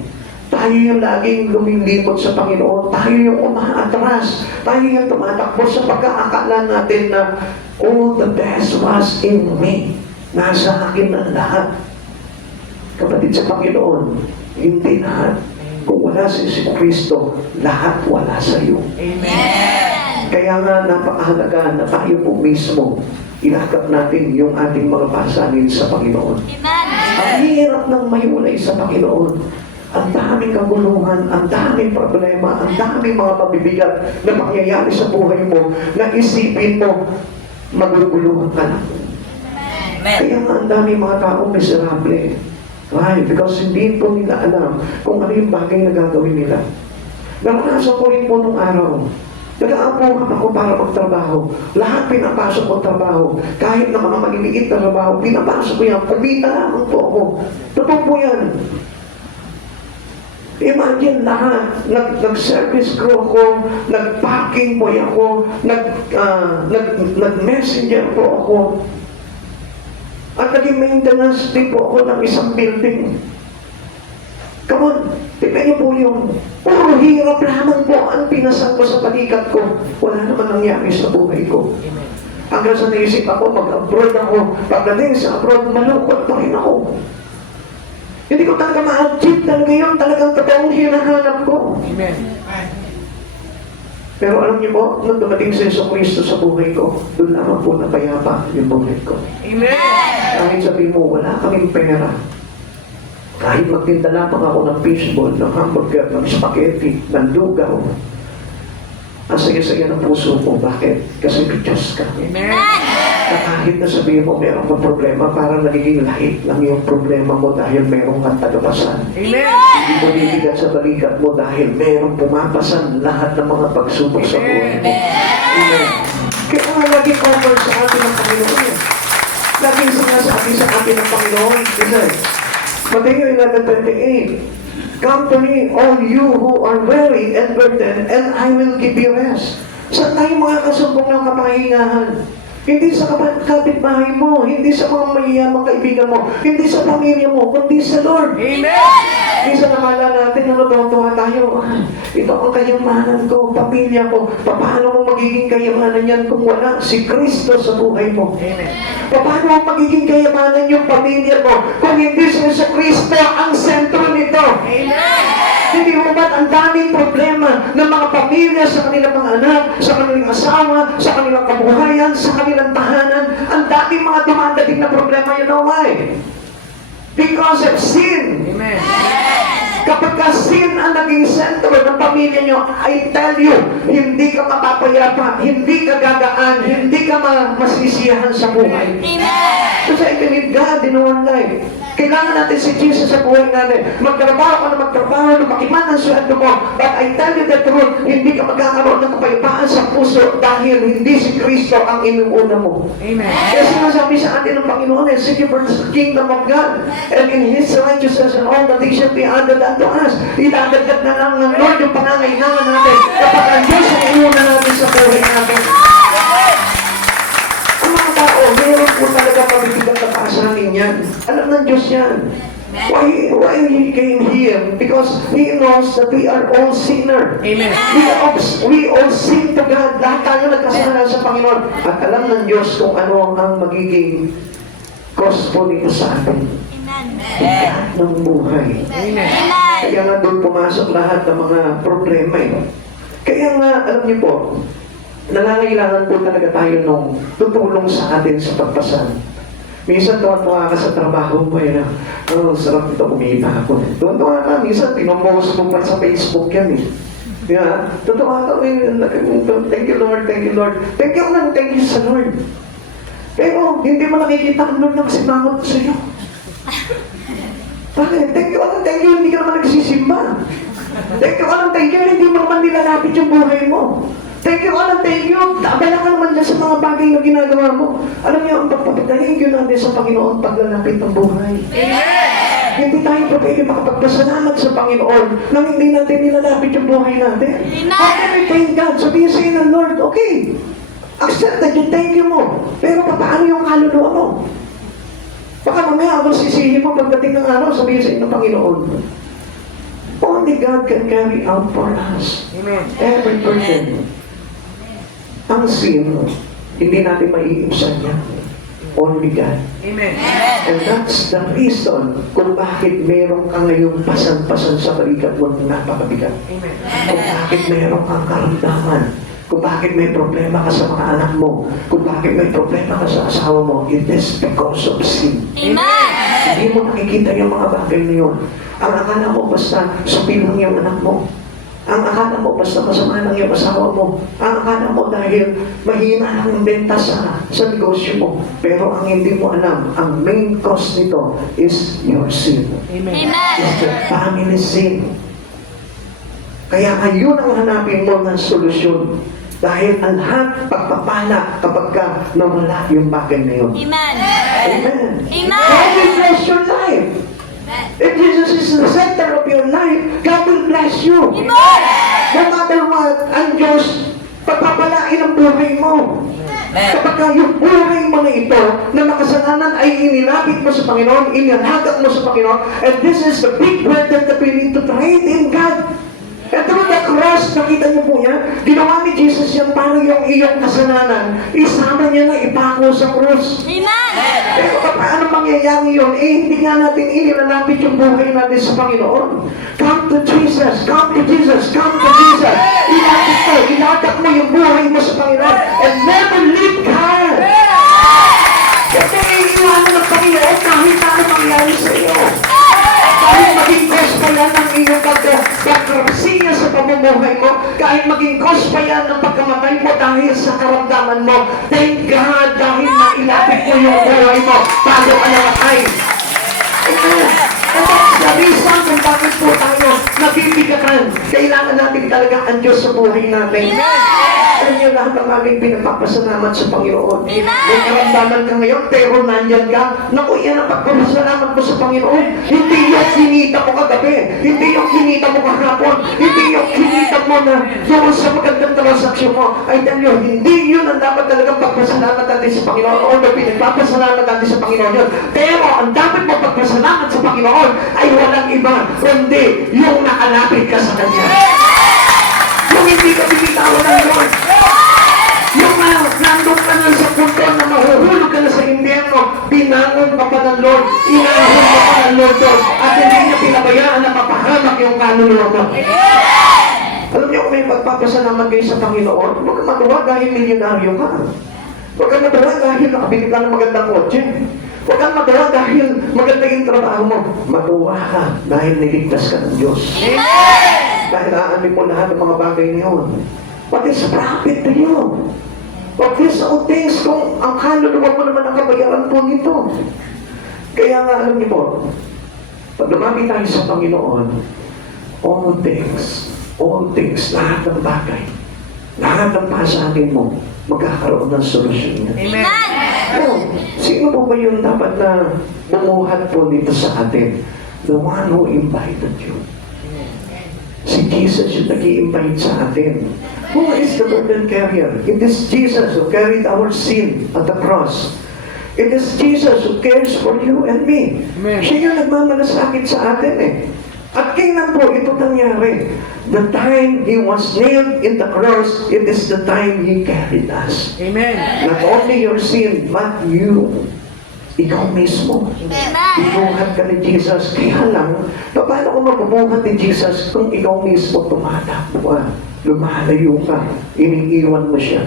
Tayo yung laging lumilimot sa Panginoon. Tayo yung umaatras. Tayo yung tumatakbo sa pagkaakala natin na all the best was in me. Nasa akin ang lahat. Kapatid sa Panginoon, hindi lahat. Kung wala si Kristo, lahat wala sa iyo. Amen. Kaya nga napakahalaga na tayo po mismo ilakap natin yung ating mga pasanin sa Panginoon. Amen. Ang hirap ng mayulay sa Panginoon. Ang daming kaguluhan, ang daming problema, ang daming mga mabibigat na mangyayari sa buhay mo na isipin mo, maguguluhan ka lang. Kaya nga ang daming mga taong miserable. Why? Because hindi po nila alam kung ano yung bagay na gagawin nila. Naranasan ko rin po nung araw. Nag-aapuhan ako para magtrabaho. Lahat pinapasok ko trabaho. Kahit na mga maliliit na trabaho, pinapasok ko yan. Kumita lamang po ako. Totoo po yan. Imagine lahat, nag-service crew ako, nag-packing boy ako, nag-messenger po ako. At naging maintenance din po ako ng isang building. Come on, tignan niyo po yung puro hirap lamang po ang pinasang ko sa balikat ko. Wala naman nangyari sa buhay ko. Hanggang sa naisip ako, mag-abroad ako. Pagdating sa abroad, malungkot pa rin ako. Hindi ko talaga ma-achieve talaga yun. Talagang totoong hinahanap ko. Amen. Pero alam niyo po, nung dumating si Yesu Cristo sa buhay ko, doon naman po napayapa yung buhay ko. Amen. Kahit sabihin mo, wala kaming pera. Kahit magtinda lamang ako ng fishball, ng hamburger, ng spaghetti, ng lugaw. Ang saya-saya ng puso ko. Bakit? Kasi may Diyos ka. Amen. Na kahit na sabihin mo meron kang problema, parang nagiging lahit lang yung problema mo dahil meron kang tagapasan. Amen. Hindi mo bibigat sa balikat mo dahil meron pumapasan lahat ng mga pagsubok sa buhay mo. Amen. Kaya nga laging offer sa atin ng Panginoon. Laging sinasabi sa atin ng Panginoon. Listen, Matthew 11:28. Come to me, all you who are weary and burdened, and I will give you rest. Saan tayo mga kasumbong ng kapahingahan? Hindi sa kapitbahay mo, hindi sa mga mayayamang kaibigan mo, hindi sa pamilya mo, kundi sa Lord. Amen. Minsan nakala natin, natutuwa tayo, ito ang kayamanan ko, pamilya ko, paano mo magiging kayamanan yan kung wala si Kristo sa buhay mo? Amen. Paano mo magiging kayamanan yung pamilya mo kung hindi si Kristo ang sentro nito? Amen. Hindi mo ba't ang daming problema ng mga pamilya sa kanilang mga anak, sa kanilang asawa, sa kanilang kabuhayan, sa kanilang tahanan? Ang daming mga dumadating na problema, you know why? Because of sin. Amen. Kapag ka sin ang naging sentro ng pamilya nyo, I tell you, hindi ka mapapayapa, hindi ka gagaan, hindi ka masisiyahan sa buhay. Amen. Kasi you need God in our life. Kailangan natin si Jesus sa buhay natin. Magtrabaho ka na magtrabaho, lumaki man ang sweldo mo. But I tell you the truth, hindi ka magkakaroon ng kapayapaan sa puso dahil hindi si Kristo ang inuuna mo. Amen. Kaya sinasabi sa atin ng Panginoon, seek ye first the kingdom of God, and in His righteousness, and all the things shall be added unto us. Idadagdag na lang ng Lord yung pangangailangan natin kapag ang Diyos ang iuna natin sa buhay natin. Mayroon po talaga pabibigat na paasanin yan. Alam ng Diyos yan. Why He came here? Because He knows that we are all sinner. Amen. We all sin to God. Lahat tayo nagkasalanan sa Panginoon. At alam ng Diyos kung ano ang magiging cause po dito sa atin. Amen. Lahat ng buhay. Amen. Kaya nga doon pumasok lahat ng mga problema eh. Kaya nga, alam niyo po, nangangailangan po talaga tayo nung tutulong sa atin sa pagpasan. Minsan tuwa-tuwa ka sa trabaho mo eh. Sarap ito, kumita ako. Tuwa-tuwa ka, minsan pinompost mo pa sa Facebook yan eh. Yeah, totoo ka, thank you Lord, thank you Lord. Thank you sa Lord. Pero hindi mo nakikita ang Lord na kasimangot sa iyo. Bakit? Thank you, hindi ka naman nagsisimba. Thank you, hindi mo naman nilalapit yung buhay mo. Thank you, abala ka naman dyan sa mga bagay na ginagawa mo. Alam niyo, ang pagpapatahig yun natin sa Panginoon paglalapit ng buhay. Hindi tayo pa pwede makapagpasalamat sa Panginoon nang hindi natin nilalapit yung buhay natin. How can we thank God? Sabihin sa'yo ng Lord, okay, accept that yung thank you mo. Pero paano yung kaluluwa mo? Baka mamaya ako sisihin mo pagdating ng araw, sabihin sa'yo ng Panginoon, only God can carry out for us every burden. Ang sin, hindi natin maiibsan yan. Only God. Amen. And that's the reason kung bakit meron ka ngayong pasan-pasan sa balikat mo na napakabigat. Amen. Kung bakit meron kang karamdaman. Kung bakit may problema ka sa mga anak mo. Kung bakit may problema ka sa asawa mo. It is because of sin. Amen. Hindi mo nakikita yung mga bagay na yun. Ang akala mo basta supil lang yung anak mo. Ang akala mo basta masama lang yung asawa mo. Ang akala mo dahil mahina lang ang benta sa negosyo mo. Pero ang hindi mo alam, ang main cause nito is your sin. Amen. Is the family sin. Kaya ayun ang hanapin mo ng solusyon. Dahil ang lahat pagpapala kapag ka nawala yung bagay na yun. Amen. Amen. Amen. God will bless your life. If Jesus is the center of your life, God will bless you. Amen. No matter what, ang Diyos, pagpapalain ang buhay mo. Kapag yung buhay mo na ito, na makasalanan ay inilapit mo sa Panginoon, inilagak mo sa Panginoon, and this is the big burden that we need to trade in God. And through the cross, nakita niyo po yan, ginawa ni Jesus yan para yung iyong kasalanan, isama niya na ipako sa krus. Amen. Pero paano mangyayari yun? Hindi nga natin inilalapit yung buhay natin sa Panginoon. Come to Jesus, come to Jesus, come to Jesus. Ilapit mo yung buhay mo sa Panginoon and never leave God. Kasi iiwanan ng Panginoon kahit ano mangyari sa iyo. Kahit maging cause pa yan ng iyong pagkarapsiya sa pamumuhay mo, kahit maging cause pa yan ng pagkamatay mo dahil sa karamdaman mo, thank God dahil nailapit mo yung buhay mo bago ka namatay. Amen. And that's the reason kung bakit po tayo nabibigatan. Kailangan natin talaga ang Diyos sa buhay natin. Alam niyo lahat ng aming pinagpapasalamat sa Panginoon. May karamdaman ka ngayon, pero nandyan ka. Naku, yan ang pagpapasalamat mo sa Panginoon. Hindi yung kinita mo kagabi. Hindi yung kinita mo kahapon. Hindi yung kinita mo na doon sa magandang transaksyon mo. I tell you, hindi yun ang dapat talagang pagpasalamat natin sa Panginoon. Although pinagpapasalamat natin sa Panginoon yun. Pero ang dapat mo pagpasalamat sa Panginoon ay walang iba, kundi yung nakalapit ka sa Kanya. Yung hindi ka binitawan ng Lord. Yung nandun ka na sa punto na mahuhulog ka na sa impyerno, binangon ka pa ng Lord, inahon ka pa ng Lord doon, at hindi niya pinabayaan na mapahamak yung kaluluwa mo. Alam niyo kung may pagpapasalamat kayo sa Panginoon, huwag kang matuwa dahil milyonaryo ka. Huwag kang matuwa dahil nakabili ka ng magandang kotse. Huwag kang matuwa dahil maganda yung trabaho mo. Matuwa ka dahil niligtas ka ng Diyos. Dahil aanin mo lahat ng mga bagay niyon. What is profit to you? But these all things, kung ang kaluluwa mo naman ang kabayaran po nito. Kaya nga alam niyo po, pag lumapit tayo sa Panginoon, all things, lahat ng bagay, lahat ng pasanin mo, magkakaroon ng solusyon yan. Amen. Pero, sino po ba yung dapat na bumuhat po dito sa atin? The one who invited you. Si Jesus yung nag-i-invite sa atin. Who is the burden carrier? It is Jesus who carried our sin at the cross. It is Jesus who cares for you and me. Amen. Siya yung nagmamalasakit sa atin eh. At kailan po ito nangyari? The time He was nailed in the cross, it is the time He carried us. Amen. Not only your sin, but you. Ikaw mismo. Amen. Binuhat ka ni Jesus. Kaya lang, paano ko mabubuhat ni Jesus kung ikaw mismo tumatakbo ka, lumalayo ka, iniiwan mo siya?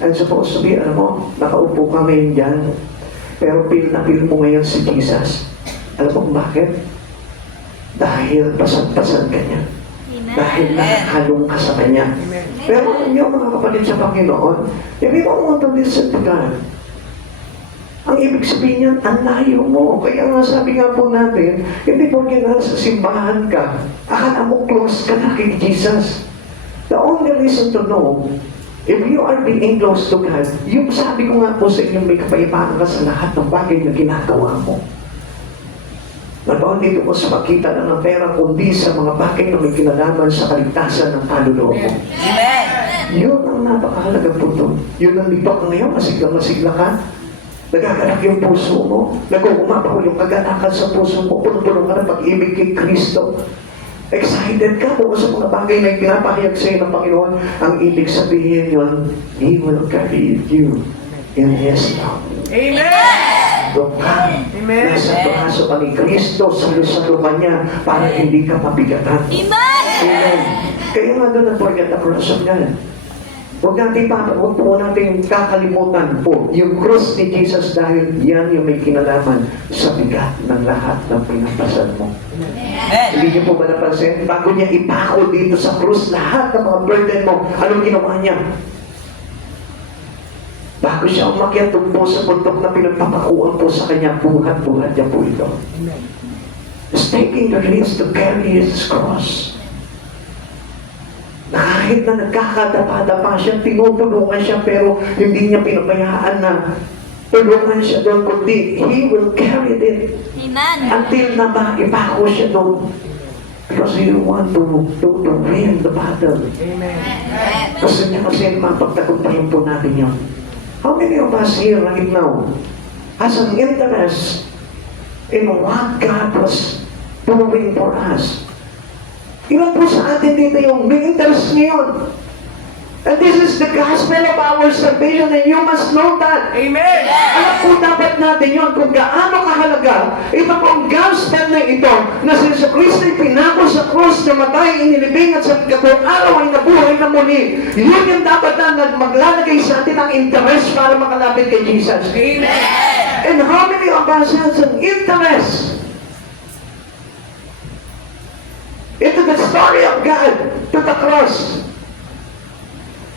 And supposed to be, alam mo, nakaupo ka ngayon dyan, pero feel na feel mo ngayon si Jesus. Alam mo kung bakit? Dahil pasad-pasad ka niya. Dahil nakahalong ka sa Kanya. Amen. Pero alam niyo, mga kapatid sa Panginoon, if you don't want to listen to God, ang ibig sabihin niyan, ang layo mo. Kaya nga sabi nga po natin, hindi po nasa simbahan ka, akala mo close ka na kay Jesus. The only reason to know, if you are being close to God, yung sabi ko nga po sa inyo, may kapayapaan ka sa lahat ng bagay na ginagawa mo. Not only ko sa makita na ng pera, kundi sa mga bagay na may kinalaman sa kaligtasan ng kaluluwa mo. Amen. Yun ang napakahalaga po doon. Yun ang dito ka ngayon, masigla ka. Nagagalak yung puso mo. Nag-uumapaw yung kagalakan sa puso mo. Puno-puno ka ng pag-ibig kay Kristo. Excited ka po sa mga bagay na pinapahayag sa'yo ng Panginoon. Ang ibig sabihin yun, He will carry you in His love. Amen. Doon ka. Amen. Nasa braso ka ni Kristo, salo-salo ka niya para hindi ka mabigatan. Amen. Kaya nga doon ang forget the cross of God. Huwag po natin kakalimutan po yung cross ni Jesus dahil yan yung may kinalaman sa bigat ng lahat ng pinapasan mo. Amen. Hindi niyo po ba napansin? Bago niya ipako dito sa krus lahat ng mga burden mo, anong ginawa niya? Bago siya umakyat doon po sa bundok na pinagpapakuan po sa kanya, buhat-buhat niya po ito. Amen. He's taking the risk to carry His cross. Na kahit na nagkakadapa-dapa siya, tinutulungan siya, pero hindi niya pinabayaan na tulungan siya doon, kundi He will carry it Amen. until na maipako siya doon. Because He want to win the battle. Amen. Gusto niya kasi mapagtagumpayan po natin yun. How many of us here right now has an interest in what God was doing for us? Ilan po sa atin dito yung may interest ngayon? And this is the gospel of our salvation and you must know that. Amen. Alam po dapat natin yun kung gaano kahalaga ito pong gospel na ito na si Jesus Cristo ay pinako sa krus, namatay, inilibing at sa ikatawang araw ay nabuhay na muli. Yun yung dapat na maglalagay sa atin ang interest para makalapit kay Jesus. Amen. And how many of us has an interest into the story of God to the cross?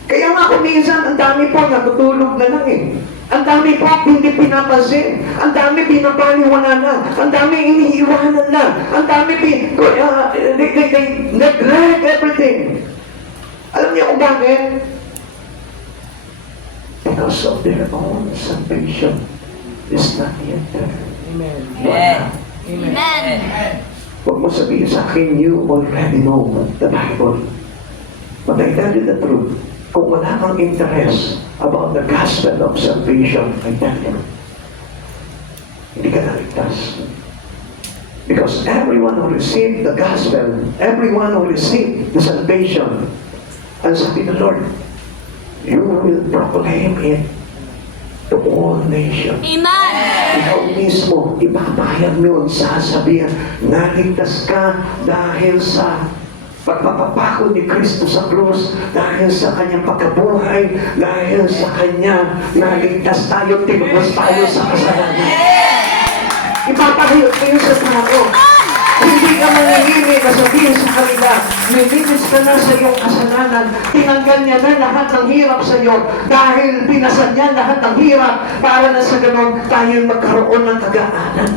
Kaya nga kung minsan, ang dami po natutulog na lang eh. Ang dami po hindi pinapansin. Ang dami pinapaniwala na. Ang dami iniiwanan na. Ang dami they neglect everything. Alam niyo kung bakit? Because of their own salvation is not yet there. Amen. Wala. Amen. Amen. Huwag mo sabihin sa akin, you already know the Bible. But I tell you the truth, kung wala kang interest about the gospel of salvation, I tell you, hindi ka naligtas. Because everyone who received the gospel, everyone who received the salvation, and sabi ng Lord, you will proclaim it to all nations. Amen. Ikaw mismo, ipapahayag mo yun, sasabihan, naligtas ka dahil sa pagpapapako ni Kristo sa krus, dahil sa kanyang pagkabuhay, dahil sa kanya, naligtas tayo, tinubos tayo sa kasalanan. Ipapahayag mo yun sa tao. Hindi ka manahimik na sabihin sa kanila, nilinis ka na sa iyong kasalanan, tinanggal niya na lahat ng hirap sa iyo, dahil pinasan niya lahat ng hirap, para na sa ganon tayo magkaroon ng kagaanan.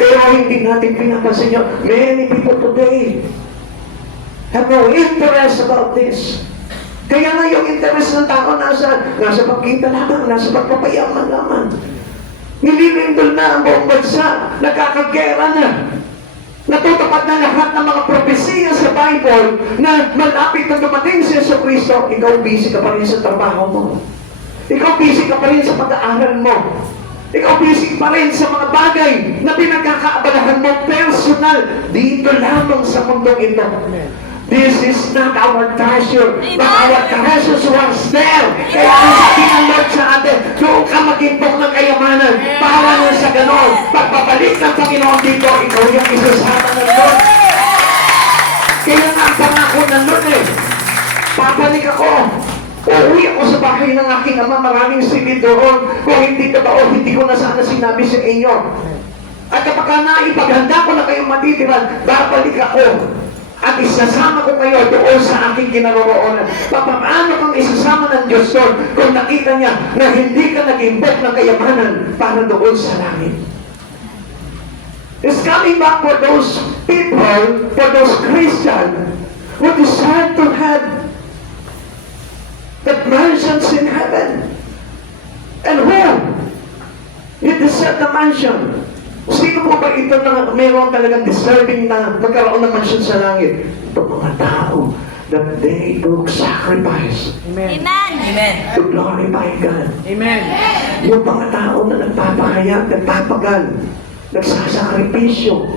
Pero hindi natin pinapansin yun. Many people today have no interest about this. Kaya nga yung interest ng tao nasa pagkita lamang, nasa pagpapayaman lamang. Nililindol na ang buong bansa, nakakagera na. Natutupad na lahat ng mga propesiya sa Bible na malapit na dumating si Yesu Cristo, ikaw busy ka pa rin sa trabaho mo. Ikaw busy ka pa rin sa pag-aaral mo. Ikaw busy pa rin sa mga bagay na pinagkakaabalahan mo personal dito lamang sa mundong ito. This is not our treasure, but our treasure was there. Kaya ang sabi ng Lord sa atin, doon ka mag-impok ng kayamanan para na sa ganon. Pagpapalik ng Panginoon dito, ikaw yung isasama ng Lord. Kaya nga ang pangako ng Lord papalik ako. Uuwi ako sa bahay ng aking ama, maraming silid doon. Kung hindi totoo, hindi ko na sana sinabi sa inyo. At kapag naipaghanda ko na kayong matitiran, babalik ako. At isasama ko kayo doon sa aking kinaroroonan. Paano kang isasama ng Diyos doon kung nakita niya na hindi ka nag-imbok ng kayamanan para doon sa langit? It's coming back for those people, for those Christians who decide to have the mansions in heaven. And who? You deserve the mansion. Sino po ba ito na mayroon talagang deserving na magkaroon ng mansion sa langit? Ito mga tao that they took sacrifice Amen. to glorify God. Amen. Yung mga tao na nagpapahayag, nagpapagal, nagsasakripisyo,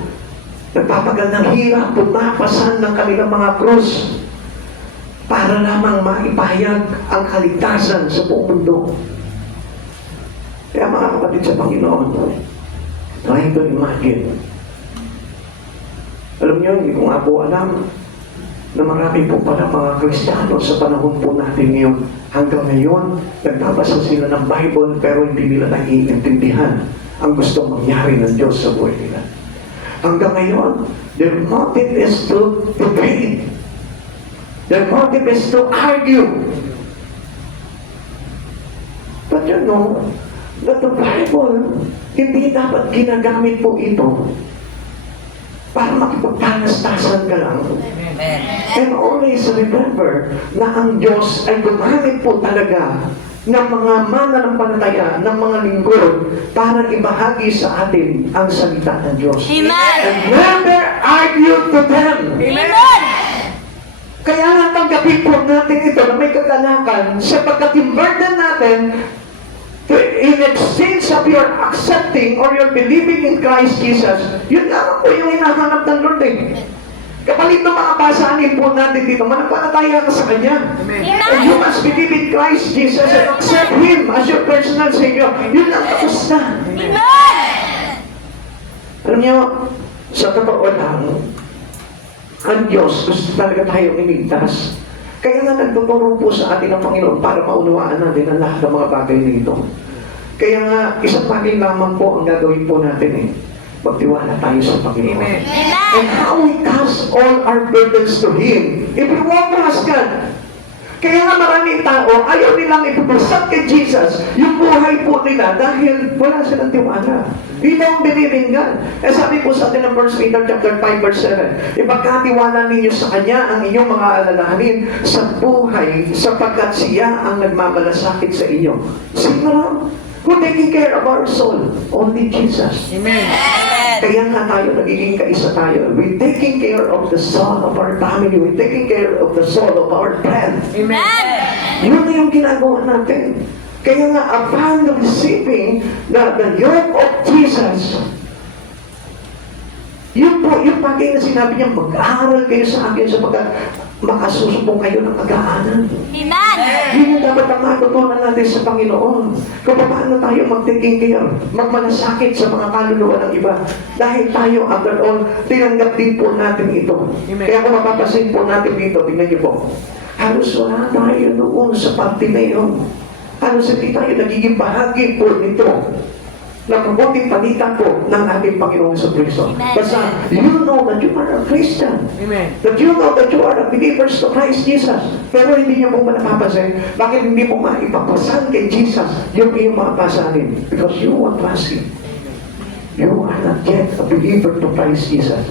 nagpapagal ng hirap, pumapasan ng kanilang mga krus para lamang maipahayag ang kaligtasan sa buong mundo. Kaya mga kapatid sa Panginoon, try to imagine. Alam niyo, hindi ko nga po alam na marami po pala mga Kristiyano sa panahon po natin ngayon. Hanggang ngayon, nagbabasa sila ng Bible pero hindi nila naiintindihan ang gustong mangyari ng Diyos sa buhay nila. Hanggang ngayon, their motive is to debate. Their motive is to argue. But you know, that the Bible, hindi dapat ginagamit po ito para makipagpanastasan ka lang. And always remember na ang Diyos ay gumamit po talaga ng mga mananampalataya, ng mga lingkod para ibahagi sa atin ang salita ng Diyos. Amen. And never argue to them. Amen. Kaya natanggapin po natin ito na may kagalakan sapagkat yung burden natin in exchange of your accepting or your believing in Christ Jesus, yun lang po yung hinahanap ng Lord Kapalit ng mga basahin po natin dito, manampalataya ka sa Kanya. And you must believe in Christ Jesus and accept Him as your personal Savior. Yun lang tapos na. Alam niyo, sa totoo lang, ang Diyos gusto talaga tayong iligtas. Kaya nga nagtuturo po sa atin ang Panginoon para maunawaan natin ang lahat ng mga bagay nito. Kaya nga, isang bagay lamang po ang gagawin po natin magtiwala tayo sa Panginoon. Amen. And how we cast all our burdens to Him. If we won't trust God. Kaya nga maraming tao, ayaw nilang ipapasat kay Jesus yung buhay po nila dahil wala silang tiwala. They don't believe in God. Eh sabi po sa atin ng 1 Peter chapter 5 verse 7, ipagkatiwala ninyo sa Kanya ang inyong mga alalahanin sa buhay sapagkat siya ang nagmamalasakit sa inyo. Sino lang? Who taking care of our soul? Only Jesus. Amen. Kaya nga tayo, nagiging kaisa tayo. We're taking care of the soul of our family. We're taking care of the soul of our friend. Amen. Yun na yung ginagawa natin. Kaya nga, upon receiving the yoke of Jesus, yun po, yung bagay na sinabi niya, mag-aaral kayo sa akin sapagkat makasusubong kayo ng pag-aaral. Amen. Yun yung dapat ang matutunan natin sa Panginoon. Kung paano tayo mag-taking care, magmalasakit sa mga kaluluwa ng iba. Dahil tayo, after all, tinanggap din po natin ito. Amen. Kaya kung mapapasin po natin dito, tingnan niyo po, halos wala tayo noon sa parte na yun. Halos hindi tayo nagiging bahagi po nito na mabuting palitan po ng ating Panginoong sa Kristo. Amen. Basta, you know that you are a Christian. Amen. That you know that you are a believers to Christ Jesus. Pero hindi niyo po napapansin, bakit hindi po maipapasan kay Jesus yung iyong mga pasanin? Because you won't trust Him. You are not yet a believer to Christ Jesus.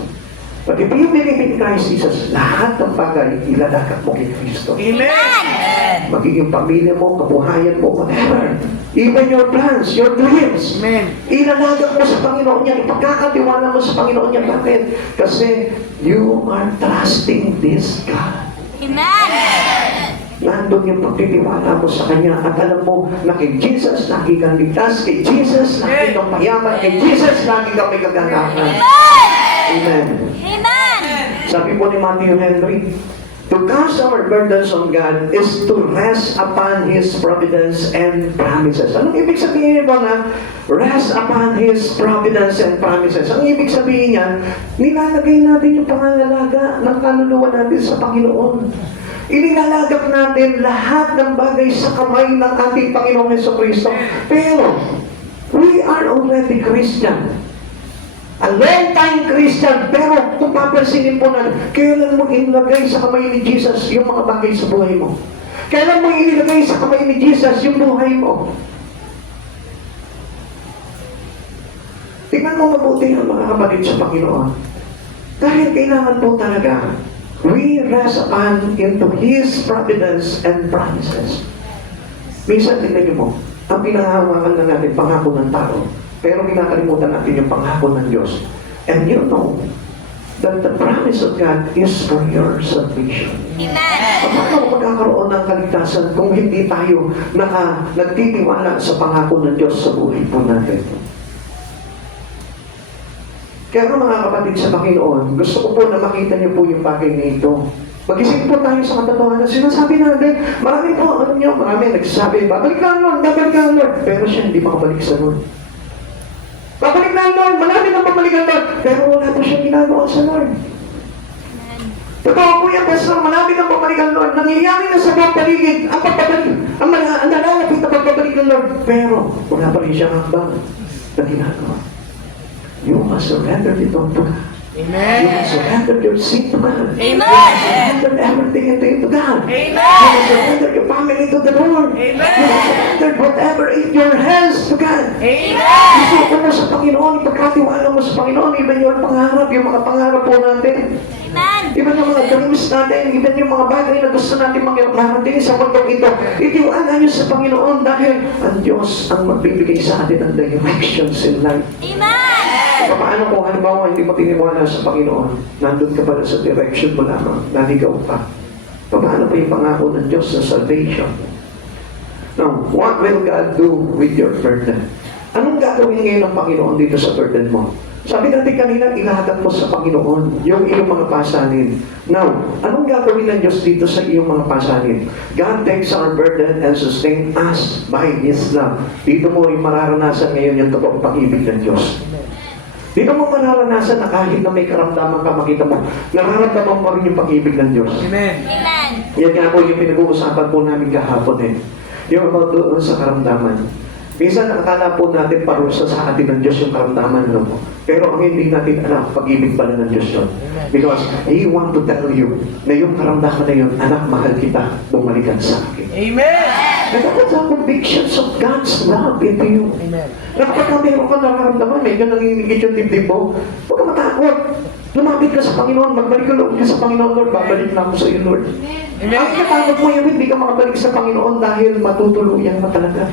But if you believe in Christ Jesus, lahat ng bagay ilalagak mo kay Kristo. Amen. Magiging pamilya mo, kabuhayan mo, whatever. Even your plans, your dreams. Amen. Ilalagak mo sa Panginoon yan. Ipagkakatiwala mo sa Panginoon yan. Bakit? Kasi you are trusting this God. Amen. Nandun yung pagtitiwala mo sa Kanya at alam mo na kay Jesus lagi kang ligtas, kay Jesus lagi kang mayaman, kay Jesus lagi kang may kaganapan. Amen. Amen. Sabi po ni Matthew Henry, to cast our burdens on God is to rest upon His providence and promises. Anong ibig sabihin ba na rest upon His providence and promises? Ang ibig sabihin niya, nilalagay natin yung pangangalaga ng kaluluwa natin sa Panginoon. Inilalagak natin lahat ng bagay sa kamay ng ating Panginoong Jesucristo. Pero, we are already Christian. A long-time Christian, pero kung papansinin po natin, kailan mo inilagay sa kamay ni Jesus yung mga bagay sa buhay mo? Kailan mo inilagay sa kamay ni Jesus yung buhay mo? Tingnan mo mabuti ang mga kapatid sa Panginoon. Dahil kailangan po talaga, we rest upon into His providence and promises. Minsan, tingnan niyo mo, ang pinahawakan na natin, pangako ng tao. Pero kinakalimutan natin yung pangako ng Diyos. And you know that the promise of God is for your salvation. Amen. Paano magkakaroon ng kaligtasan kung hindi tayo nagtitiwala sa pangako ng Diyos sa buhay po natin? Kaya mga kapatid sa Panginoon, gusto ko po na makita niyo po yung bagay na ito. Mag-isip po tayo sa katotohanan. Sinasabi natin, marami po, alam niyo, marami nagsasabi, babalik na Lord, babalik na Lord. Pero siya hindi makabalik sa Lord. Babalik na Lord, marami nang babalik ang Lord. Pero wala po siyang ginagawa sa Lord. Totoo po yan, Pastor, marami nang babalik ang Lord. Nangyayari na sa buong paligid, ang pagbabalik, ang nalalapit na pagbabalik ng Lord. Pero wala pa rin siyang hakbang na ginagawa. You must surrender it all to God. Amen. You must surrender your seed to God. Amen. You must surrender everything into God. Amen. You must surrender your family to the Lord. Amen. You must surrender whatever in your hands to God. Amen. Isuko mo sa Panginoon, ipagkatiwala mo sa Panginoon, iba yung pangarap, yung mga pangarap po natin. Amen. Iba yung mga dreams natin, iba yung mga bagay na gusto natin marating sa mundong ito. Itiwala niyo sa Panginoon dahil ang Diyos ang magbibigay sa atin ng directions in life. Amen. Paano kung halimbawa hindi mo tiniwala sa Panginoon, nandun ka pala sa direction mo lamang, naligaw pa. Paano pa yung pangako ng Diyos sa salvation? Now, what will God do with your burden? Anong gagawin ngayon ng Panginoon dito sa burden mo? Sabi natin kanina, ilahagat mo sa Panginoon yung iyong mga pasanin. Now, anong gagawin ng Diyos dito sa iyong mga pasanin? God takes our burden and sustain us by His love. Dito mo yung mararanasan ngayon yung totoong pag-ibig ng Diyos. Dito mo mararanasan na kahit na may karamdaman ka, makita mo, nararamdaman mo rin yung pag-ibig ng Diyos. Amen. Amen. Yan nga po yung pinag-uusapan po namin kahapon Yung about doon sa karamdaman. Minsan nakakala po natin parusa sa atin ng Diyos yung karamdaman. Ano po? Pero ang hindi natin alam, pag-ibig pala ng Diyos yun. Because He want to tell you na yung karamdaman na yun, anak, mahal kita, bumalikan sa akin. Amen. Nagkakot sa convictions of God's love into you. Amen. Na kapag meron ka nararamdaman, medyo nanginigit yung dibdib mo, huwag ka matakot. Lumapit ka sa Panginoon, magbalik ka loob ka sa Panginoon, Lord, babalik na ako sa iyo, Lord. Amen. Ang katakot mo yung hindi ka makabalik sa Panginoon dahil matutuluyan ka talaga.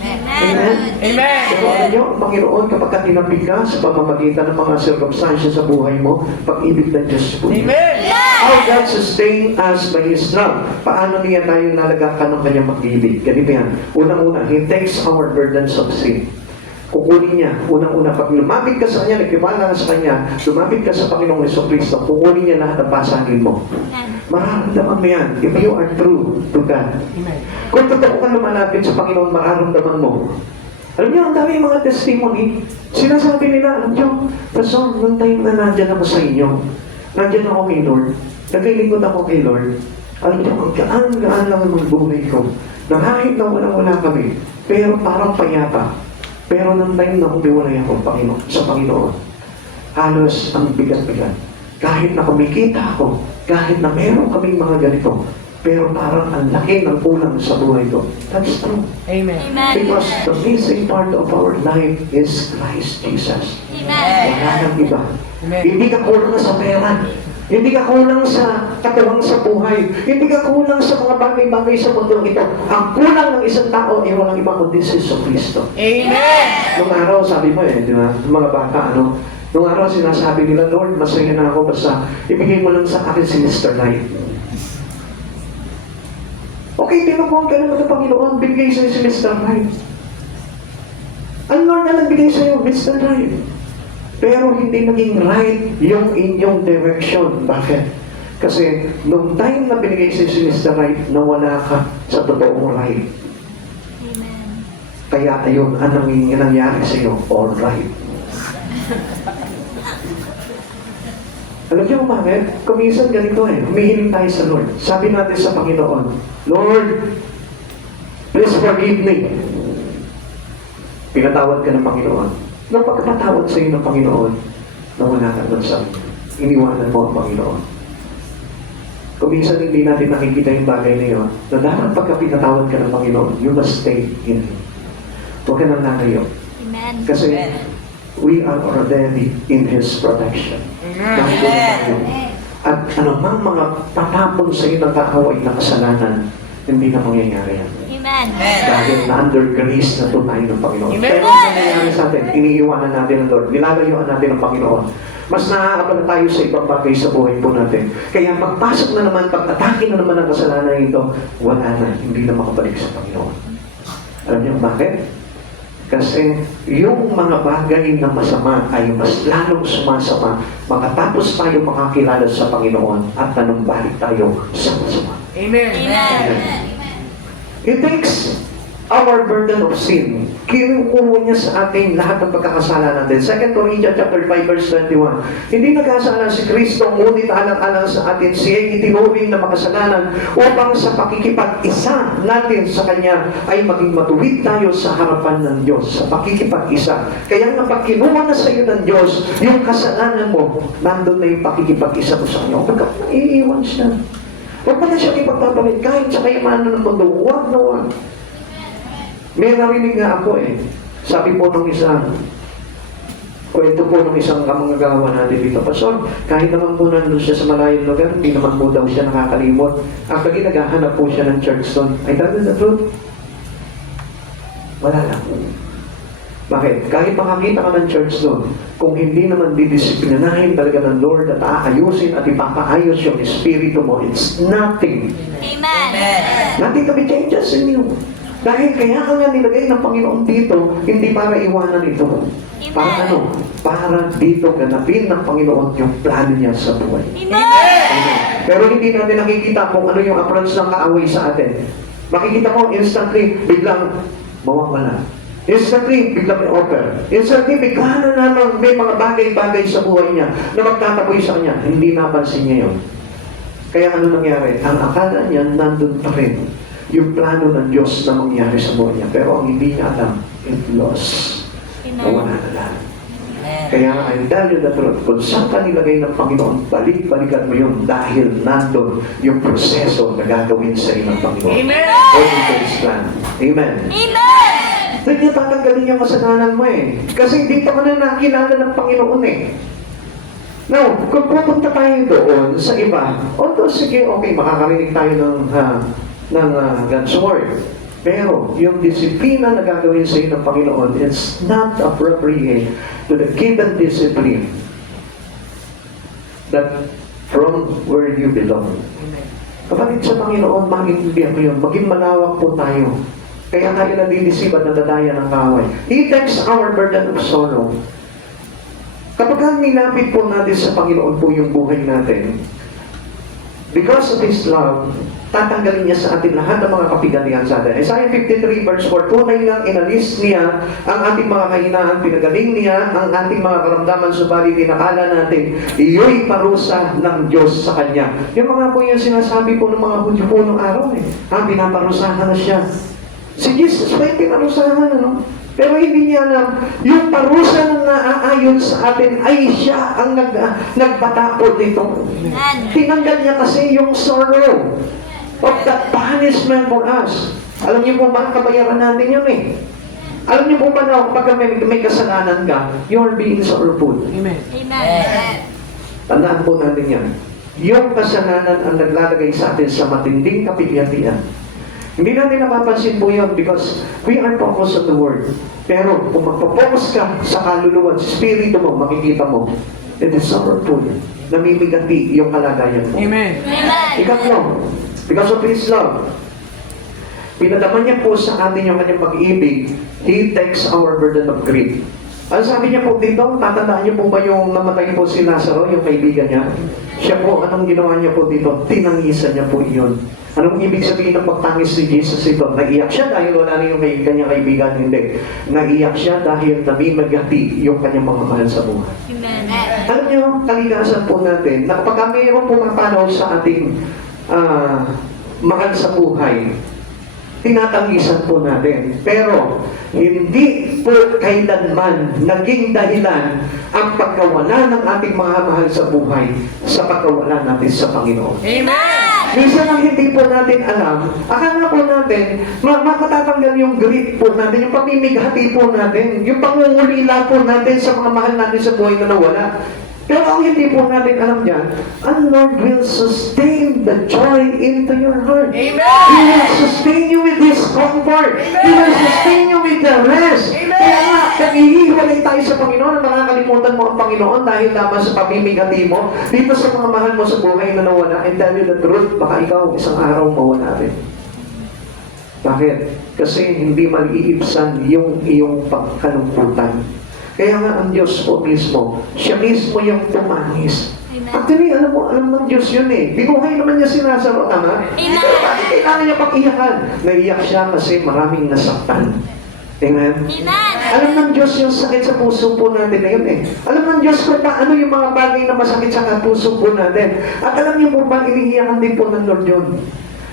Amen. Amen. Pero alam niyo, ang Panginoon, kapag tinapig ka sa pamamagitan ng mga circumstances sa buhay mo, pag-ibig ng Diyos po. Amen. How God sustain us by His love. Paano niya tayo nalagakan ng kanyang pag-ibig? Ganito yan. Unang-una, He takes our burdens of sin. Kukunin niya, unang-una, pag lumapit ka sa Kanya, nagtiwala ka sa Kanya, lumapit ka sa Panginoong Jesucristo, kukunin niya lahat ng pasanin mo. Mararamdaman mo yan, if you are true to God. Amen. Kung totoo ka lumalapit sa Panginoon, mararamdaman mo. Alam niyo, ang dami mga testimony. Sinasabi nila, alam niyo, Pastor, nung time na nandyan ako sa inyo, nandyan ako kay Lord, naglilingkod ako kay Lord, alam niyo, ang gaan-gaan lang ang buhay ko. Nangahit na walang-wala kami, pero parang payapa. Pero nang time na umiwalay ako sa Panginoon, halos ang bigat-bigat. Kahit na kumikita ako, kahit na meron kaming mga ganito, pero parang ang laki ng kulang sa buhay ko. That's true. Amen. Amen. Because the missing part of our life is Christ Jesus. Amen. Wala nang iba. Amen. Hindi ka kulang sa pera. Hindi ka kulang sa katuwang sa buhay. Hindi ka kulang sa mga bagay-bagay sa mundo ito. Ang kulang ng isang tao ay walang iba kundi si Kristo. Amen. Nung araw, sabi mo di ba? Mga bata, nung araw sinasabi nila, Lord, masaya na ako basta ibigay mo lang sa akin si Mr. Light. Okay, tinukuhan ka naman ng Panginoon, bigay sa'yo si Mr. Right. Ang Lord na nagbigay sa'yo, Mr. Right. Pero hindi naging right yung inyong direction. Bakit? Kasi nung time na binigay sa'yo si Mr. Right, nawala ka sa totoong right. Amen. Kaya ayun, anong nangyari sa'yo? All right. Alam niyo kung bakit? Kuminsan ganito humihiling tayo sa Lord. Sabi natin sa Panginoon, Lord, please forgive me. Pinatawad ka ng Panginoon. Nung pagkatawad sa iyo ng Panginoon, nawala ka doon sa iniwanan mo ang Panginoon. Kuminsan hindi natin nakikita yung bagay na yun, na dapat pagka pinatawad ka ng Panginoon, you must stay in Him. Huwag ka nang nalayo. Amen. Kasi we are already in His protection. Nandun tayo. At anumang mga patapon sa iyo ng kaaway na kasalanan, hindi na mangyayari yan. Amen. Dahil na-under grace na tunay ng Panginoon. Amen. Pero ang nangyayari sa atin, iniiwanan natin ang Lord. Nilalayuan natin ang Panginoon. Mas nakakabala tayo sa ibang bagay sa buhay po natin. Kaya magpasok na naman, pag-atake na naman ang kasalanan ito, wala na, hindi na makabalik sa Panginoon. Alam niyo bakit? Kasi yung mga bagay na masama ay mas lalong sumasama makatapos tayo makakilala sa Panginoon at nanumbalik tayo sa masama. Amen. Amen. It takes our burden of sin. Kinukuha niya sa ating lahat ng pagkakasala natin. 2 Corinthians chapter 5 verse 21. Hindi nagkasala si Kristo, ngunit alang-alang sa atin siya'y itinuring na makasalanan upang sa pakikipag-isa natin sa Kanya ay maging matuwid tayo sa harapan ng Diyos. Sa pakikipag-isa. Kaya nga pag kinuha na sa iyo ng Diyos, yung kasalanan mo, nandun na yung pakikipag-isa mo sa Kanya. Huwag ka iiwan siya. Huwag pa na siya ipagpapalit kahit sa kayamanan ng mundo. Huwag na huwag. May narinig nga ako Sabi po ng isang kwento po ng isang kamanggagawa natin dito. Pastor, kahit naman po nandun siya sa malayong lugar, hindi naman po daw siya nakakalimot. Actually, naghahanap po siya ng church doon. I tell you the truth. Wala lang. Bakit? Kahit makakita ka ng church doon, kung hindi naman didisiplinahin talaga ng Lord at aayusin at ipapaayos yung espiritu mo, it's nothing. Amen. Nothing to be changes in you. Dahil kaya ka nga nilagay ng Panginoon dito, hindi para iwanan ito. Para ano? Para dito ganapin ng Panginoon yung plano niya sa buhay. Amen. Pero hindi natin nakikita kung ano yung approach ng kaaway sa atin. Makikita mo instantly, biglang mawawala. Instantly, biglang may offer. Instantly, bigla na naman may mga bagay-bagay sa buhay niya na magtataboy sa kanya. Hindi napansin niya yun. Kaya ano nangyari? Ang akala niya, nandun pa rin yung plano ng Diyos na mangyari sa buhay niya. Pero ang hindi niya alam, it lost. Nawala na lang. Kaya I tell you the truth, kung saan ka nilagay ng Panginoon, balik-balikan mo yun dahil nandun yung proseso na gagawin sa iyo ng Panginoon. Amen. According to His plan. Amen. Amen. Doon niya tatanggalin yung kasalanan mo Kasi dito ka na nakilala ng Panginoon Now, kung pupunta tayo doon sa iba, although sige, okay, makakarinig tayo ng God's Word. Pero, yung disiplina na gagawin sa iyo ng Panginoon, it's not appropriate to the given discipline that from where you belong. Kapatid sa Panginoon, maintindihan mo yun. Maging malawak po tayo. Kaya tayo nadidisip at nadadaya ng kaaway. He takes our burden of sorrow. Kapag nilapit po natin sa Panginoon po yung buhay natin, because of His love, tatanggalin niya sa atin lahat ng mga kapigatihan sa atin. Isaiah 53 verse 4, tunay lang inalis niya ang ating mga kahinaan, pinagaling niya ang ating mga karamdaman, subalit tinakala natin, iyo'y parusa ng Diyos sa Kanya. Yung mga po yung sinasabi po ng mga Hudyo po nung araw pinaparusahan na siya. Si Jesus may pinarusahan, Pero hindi niya alam, yung parusa na naaayon sa atin ay siya ang nagpatapon nito. Tinanggal niya kasi yung sorrow of that punishment for us. Alam niyo po ba, kabayaran natin yun Alam niyo po ba na kapag may kasalanan ka, you're being sorrowful. Amen. Amen. Tandaan po natin yan. Yung kasalanan ang naglalagay sa atin sa matinding kapighatian. Hindi natin napapansin po yun because we are focused on the Word. Pero kung magpo-focus ka sa kaluluwa, sa spirito mo, makikita mo, it is sorrowful. Namimigati yung kalagayan mo. Amen. Amen. Ikatlo, because of His love, Pinadaman niya po sa atin yung kanyang pag-ibig. He takes our burden of grief. Ano sabi niya po dito? Tatandaan niyo po ba yung namatay po si Lazaro, yung kaibigan niya? Siya po, anong ginawa niya po dito? Tinangisan niya po iyon. Anong ibig sabihin ng pagtangis ni Jesus ito? Naiyak siya dahil wala na yung kanyang kaibigan? Hindi. Naiyak siya dahil namimagati yung kanyang mga mahal sa buhay. Amen. Alam niyo, kaligasan po natin, na kapag mayroon pumapanaw sa ating mahal sa buhay, tinatangisan po natin. Pero, hindi po kailanman naging dahilan ang pagkawala ng ating mga mahal sa buhay sa pagkawala natin sa Panginoon. Amen. Minsan ang hindi po natin alam, akala po natin, matatanggal yung grief po natin, yung pamimighati po natin, yung pangungulila po natin sa mga mahal natin sa buhay na nawala. Pero ang hindi po natin alam dyan, ang Lord will sustain the joy into your heart. Amen. He will sustain you with His comfort. He will sustain you with the rest. Amen. Kaya nga, naghihiwalay tayo sa Panginoon, nakakalimutan mo ang Panginoon dahil lamang sa pamimigati mo, dito sa mga mahal mo sa buhay na nawala, and tell you the truth, baka ikaw isang araw mawala rin. Bakit? Kasi hindi maliibsan yung iyong pagkalungkutan. Kaya nga ang Diyos po mismo, siya mismo yung tumangis. Amen. Actually, alam ng Diyos yun eh. Binuhay naman niya si Lazaro, tama? Amen. Pero bakit kailangan niya pag-iyakan? Naiyak siya kasi maraming nasaktan. Amen? Amen. Alam ng Diyos yung sakit sa puso po natin na yun eh. Alam ng Diyos kung paano yung mga bagay na masakit sa puso po natin. At alam niyo po ba, iniiyakan din po ng Lord yun.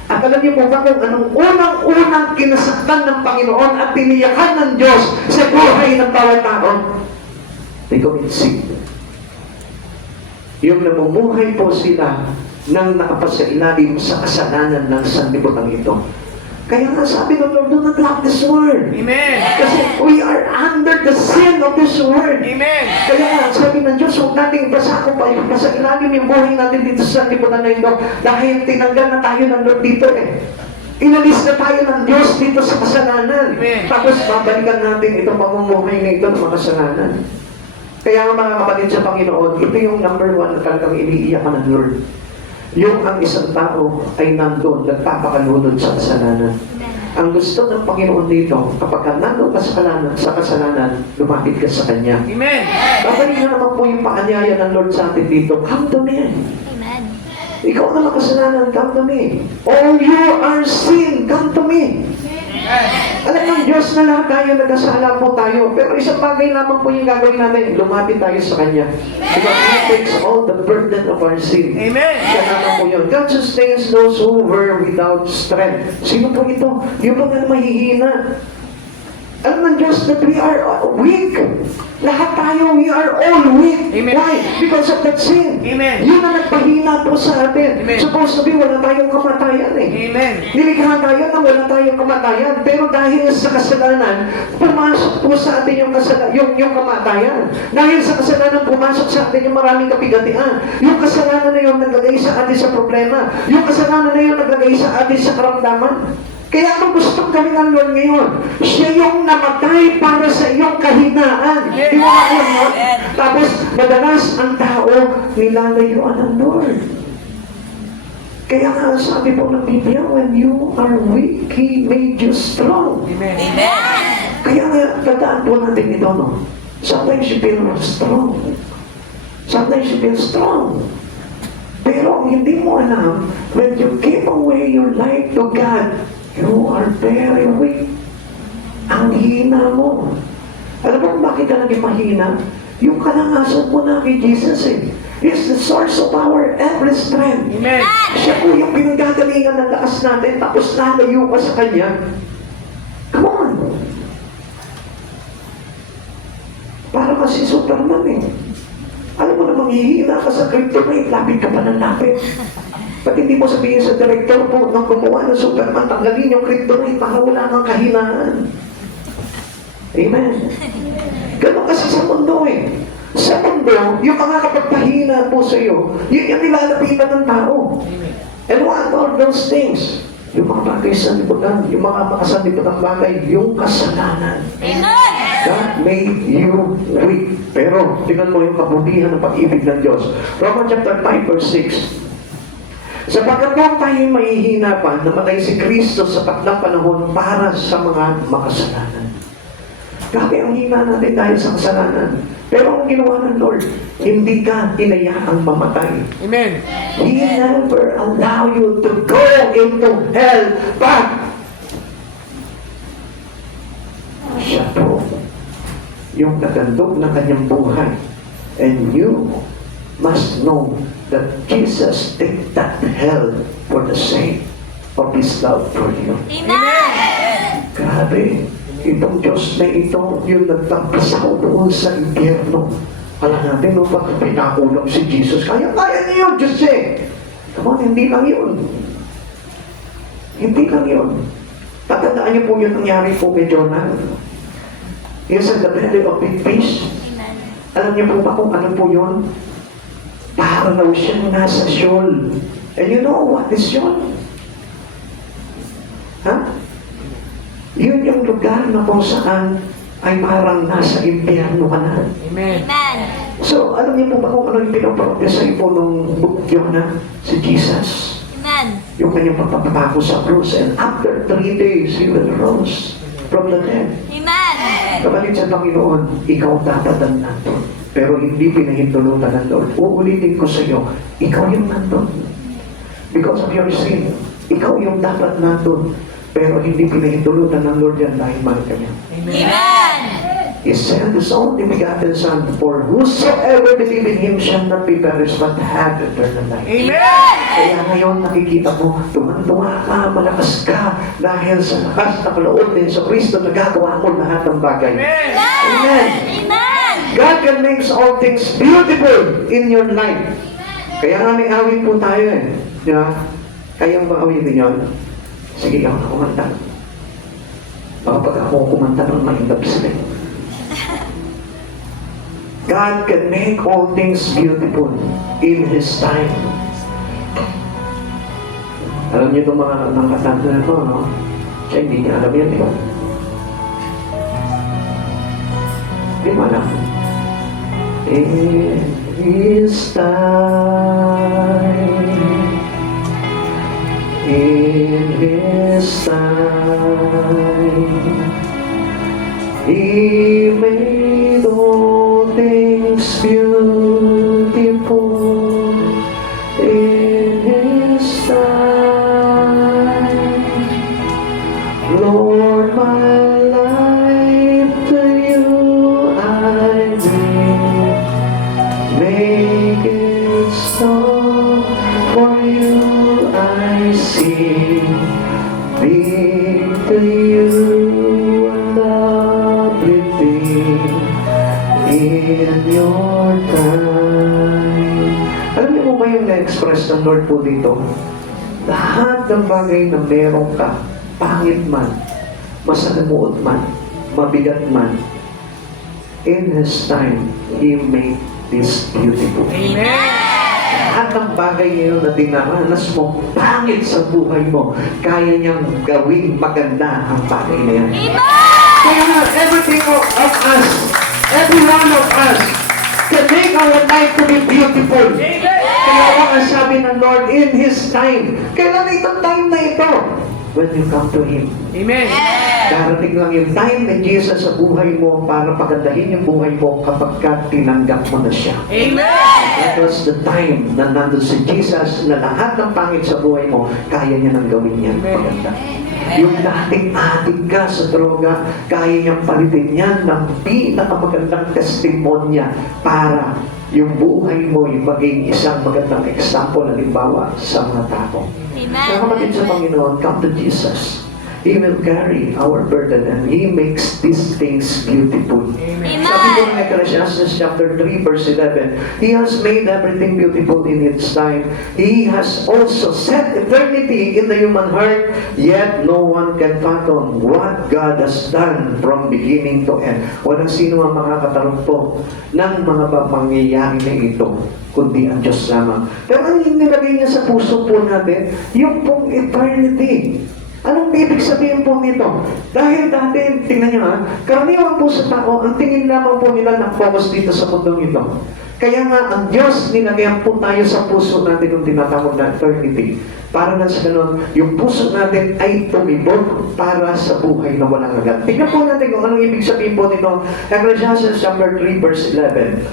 At alam niyo po ba kung anong unang-unang kinasaktan ng Panginoon at tiniyakan ng Diyos sa buhay ng bawat tao? They commit sin. Yung namumuhay po sila nang nakapasailalim sa kasalanan ng sanlibutan ito. Kaya nga sabi ng Lord, do not love this world. Amen. Kasi we are under the sin of this world. Amen. Kaya nga, sabi ng Diyos, huwag natin basa ilalim yung buhay natin dito sa lipunan na ito dahil tinanggal na tayo ng Lord dito eh. Inalis na tayo ng Diyos dito sa kasalanan. Amen. Tapos babalikan natin itong pamumuhay na ito ng mga kasalanan. Kaya nga mga kapatid sa Panginoon, ito yung number one na talagang iniiyakan ng Lord. Yung ang isang tao ay nandun, nagpapakalunod sa kasalanan. Ang gusto ng Panginoon dito, kapag ka nandun ka sa kasalanan, lumapit ka sa Kanya. Amen. Babalik na naman po yung paanyaya ng Lord sa atin dito, come to me. Amen. Ikaw na makasalanan, come to me. All you are sin, come to me. Alam ng Diyos na lahat tayo nagkasala po tayo. Pero isang bagay lamang po yung gagawin natin, lumapit tayo sa Kanya. Because He takes all the burden of our sin. Amen. Siya naman po yun. God sustains those who were without strength. Sino po ito? Yung mga mahihina. Alam ng Diyos that we are weak. Lahat tayo, we are all weak. Amen. Why? Because of that sin. Amen. Yun ang nagpahina po sa atin. Amen. Supposed to be, wala tayong kamatayan eh. Amen. Nilikha tayo na wala tayong kamatayan. Pero dahil sa kasalanan, pumasok po sa atin yung kamatayan. Dahil sa kasalanan, pumasok sa atin yung maraming kapigatian. Yung kasalanan na yun naglagay sa atin sa problema. Yung kasalanan na yun naglagay sa atin sa karamdaman. Kaya ang gustong gawin ng Lord ngayon, siya yung namatay para sa iyong kahinaan. Di ba alam mo? Tapos, madalas ang tao nilalayuan ng Lord. Kaya nga sabi po ng Biblia, when you are weak, He made you strong. Amen. Amen. Kaya nga, tandaan po natin ito, no? Sometimes you feel strong. Sometimes you feel strong. Pero ang hindi mo alam, when you give away your life to God, you are very weak. Ang hina mo. Alam mo kung bakit ka naging mahina? Yung kalangasan mo na kay Jesus eh. He's the source of our every strength. Amen. Siya po yung pinagagalingan ng lakas natin, tapos lalayo ka sa Kanya. Come on! Para kasi Superman eh. Alam mo na manghihina ka sa kryptonite, lapit ka pa ng lapit. Ba't hindi mo sabihin sa director po nung gumawa ng Superman, tanggalin yung kryptonite para wala kang kahinaan. Amen. Ganun kasi sa mundo eh. Sa mundo, yung mga kapagpahina po sa iyo, yun yung nilalapitan ng tao. And what are those things? Yung mga bagay sa liputan, yung mga makasanliputang bagay, yung kasalanan. Amen. That made you weak. Pero, tingnan mo yung kabutihan ng pag-ibig ng Diyos. Romans chapter 5 verse 6. Sapagkat kung tayo mahihina pa, namatay si Kristo sa takdang panahon para sa mga makasalanan. Grabe ang hina natin dahil sa kasalanan. Pero ang ginawa ng Lord, hindi ka inayaang mamatay. Amen. He never allow you to go into hell, but siya po yung nagandog ng kanyang buhay. And you must know that Jesus take that hell for the sake of His love for you. Amen. Grabe, itong Diyos na ito, yung nagtapasaw doon sa impyerno. Alam natin, no, bakit pinakulong si Jesus? Kaya-kaya niya yun, Diyos eh. Come on, hindi lang yun. Hindi lang yun. Tatandaan niyo po yung nangyari po kay Jonah. Yes, at the belly of big fish. Amen. Alam niyo po ba kung ano po yun? Para raw siyang nasa shoal. And you know what is shoal? Ha? Yun yung lugar na kung saan ay parang nasa impyerno ka na. Amen. Amen. So, alam niyo po ba kung ano yung pinoprotesay po nung book Jonah? Si Jesus. Amen. Yung kanyang pagpapatako sa krus. And after 3 days, He will rose from the dead. Amen. Kapalit sa Panginoon, ikaw dapat ang nandun. Pero hindi pinahintulutan ng Lord. Uulitin ko sa iyo, ikaw yung nandun. Because of your sin, ikaw yung dapat nandun. Pero hindi pinahintulutan ng Lord yan dahil mahal ka niya. Amen. He sent His only begotten Son, for whosoever believe in Him shall not be perished, but have eternal life. Amen. Kaya ngayon nakikita mo, tuman-tuwa ka, malakas ka, dahil sa lakas na kaloob din sa Kristo, nagagawa mo lahat ng bagay. Amen. Amen. Amen. God can make all things beautiful in your life. Kaya nga may awit po tayo eh. Di ba? Kayang ba awitin yun? Sige, ako na kumanta. Baka pag ako kumanta ng mahindap sila. God can make all things beautiful in His time. Alam niyo itong mga nakatanda na ito, no? Siya hindi niya alam yan, di ba? Di ba alam? In His time, in His time, He made all things beautiful in His time. Lord, my life to You I give. Make it so for You I sing. Be to You everything in Your time. Alam niyo po ba yung na-express ng Lord po dito? Lahat ng bagay na meron ka, pangit man, masalimuot man, mabigat man, in His time, He made this beautiful. Amen. Lahat ng bagay ngayon na dinaranas mo, pangit sa buhay mo, kaya niyang gawing maganda ang bagay na yan. Kaya nga, everything of us, every one of us, can make our life to be beautiful. Kaya ang sabi ng Lord, in His time. Kailan itong time na ito? When you come to Him. Amen. Darating lang yung time ni Jesus sa buhay mo para pagandahin yung buhay mo kapag ka tinanggap mo na siya. Amen. That was the time na nandun si Jesus na lahat ng pangit sa buhay mo, kaya niya nang gawin niya maganda. Yung dating adik ka sa droga, kaya niyang palitin yan ng pinakamagandang testimonya para yung buhay mo yung maging isang magandang example, halimbawa sa mga tao. Kaya kapatid sa Panginoon, come to Jesus. He will carry our burden and He makes these things beautiful. Amen. Sabi ko ng Ecclesiastes chapter 3 verse 11, He has made everything beautiful in its time. He has also set eternity in the human heart, yet no one can fathom what God has done from beginning to end. Walang sino ang makakatarumpo ng mga pangyayari na ito, kundi ang Diyos lamang. Pero ang nilagay niya sa puso po natin, yung pong eternity. Anong ibig sabihin po nito? Dahil dati, tingnan nyo ha, karaniwan po sa tao, ang tingin lamang po nila na focus dito sa mundong ito. Kaya nga, ang Diyos, nilagyan po tayo sa puso natin yung tinatawag na eternity. Para na sa ganun, yung puso natin ay tumibok para sa buhay na walang hanggan. Tingnan po natin kung anong ibig sabihin po nito. Ecclesiastes chapter 3 verse 11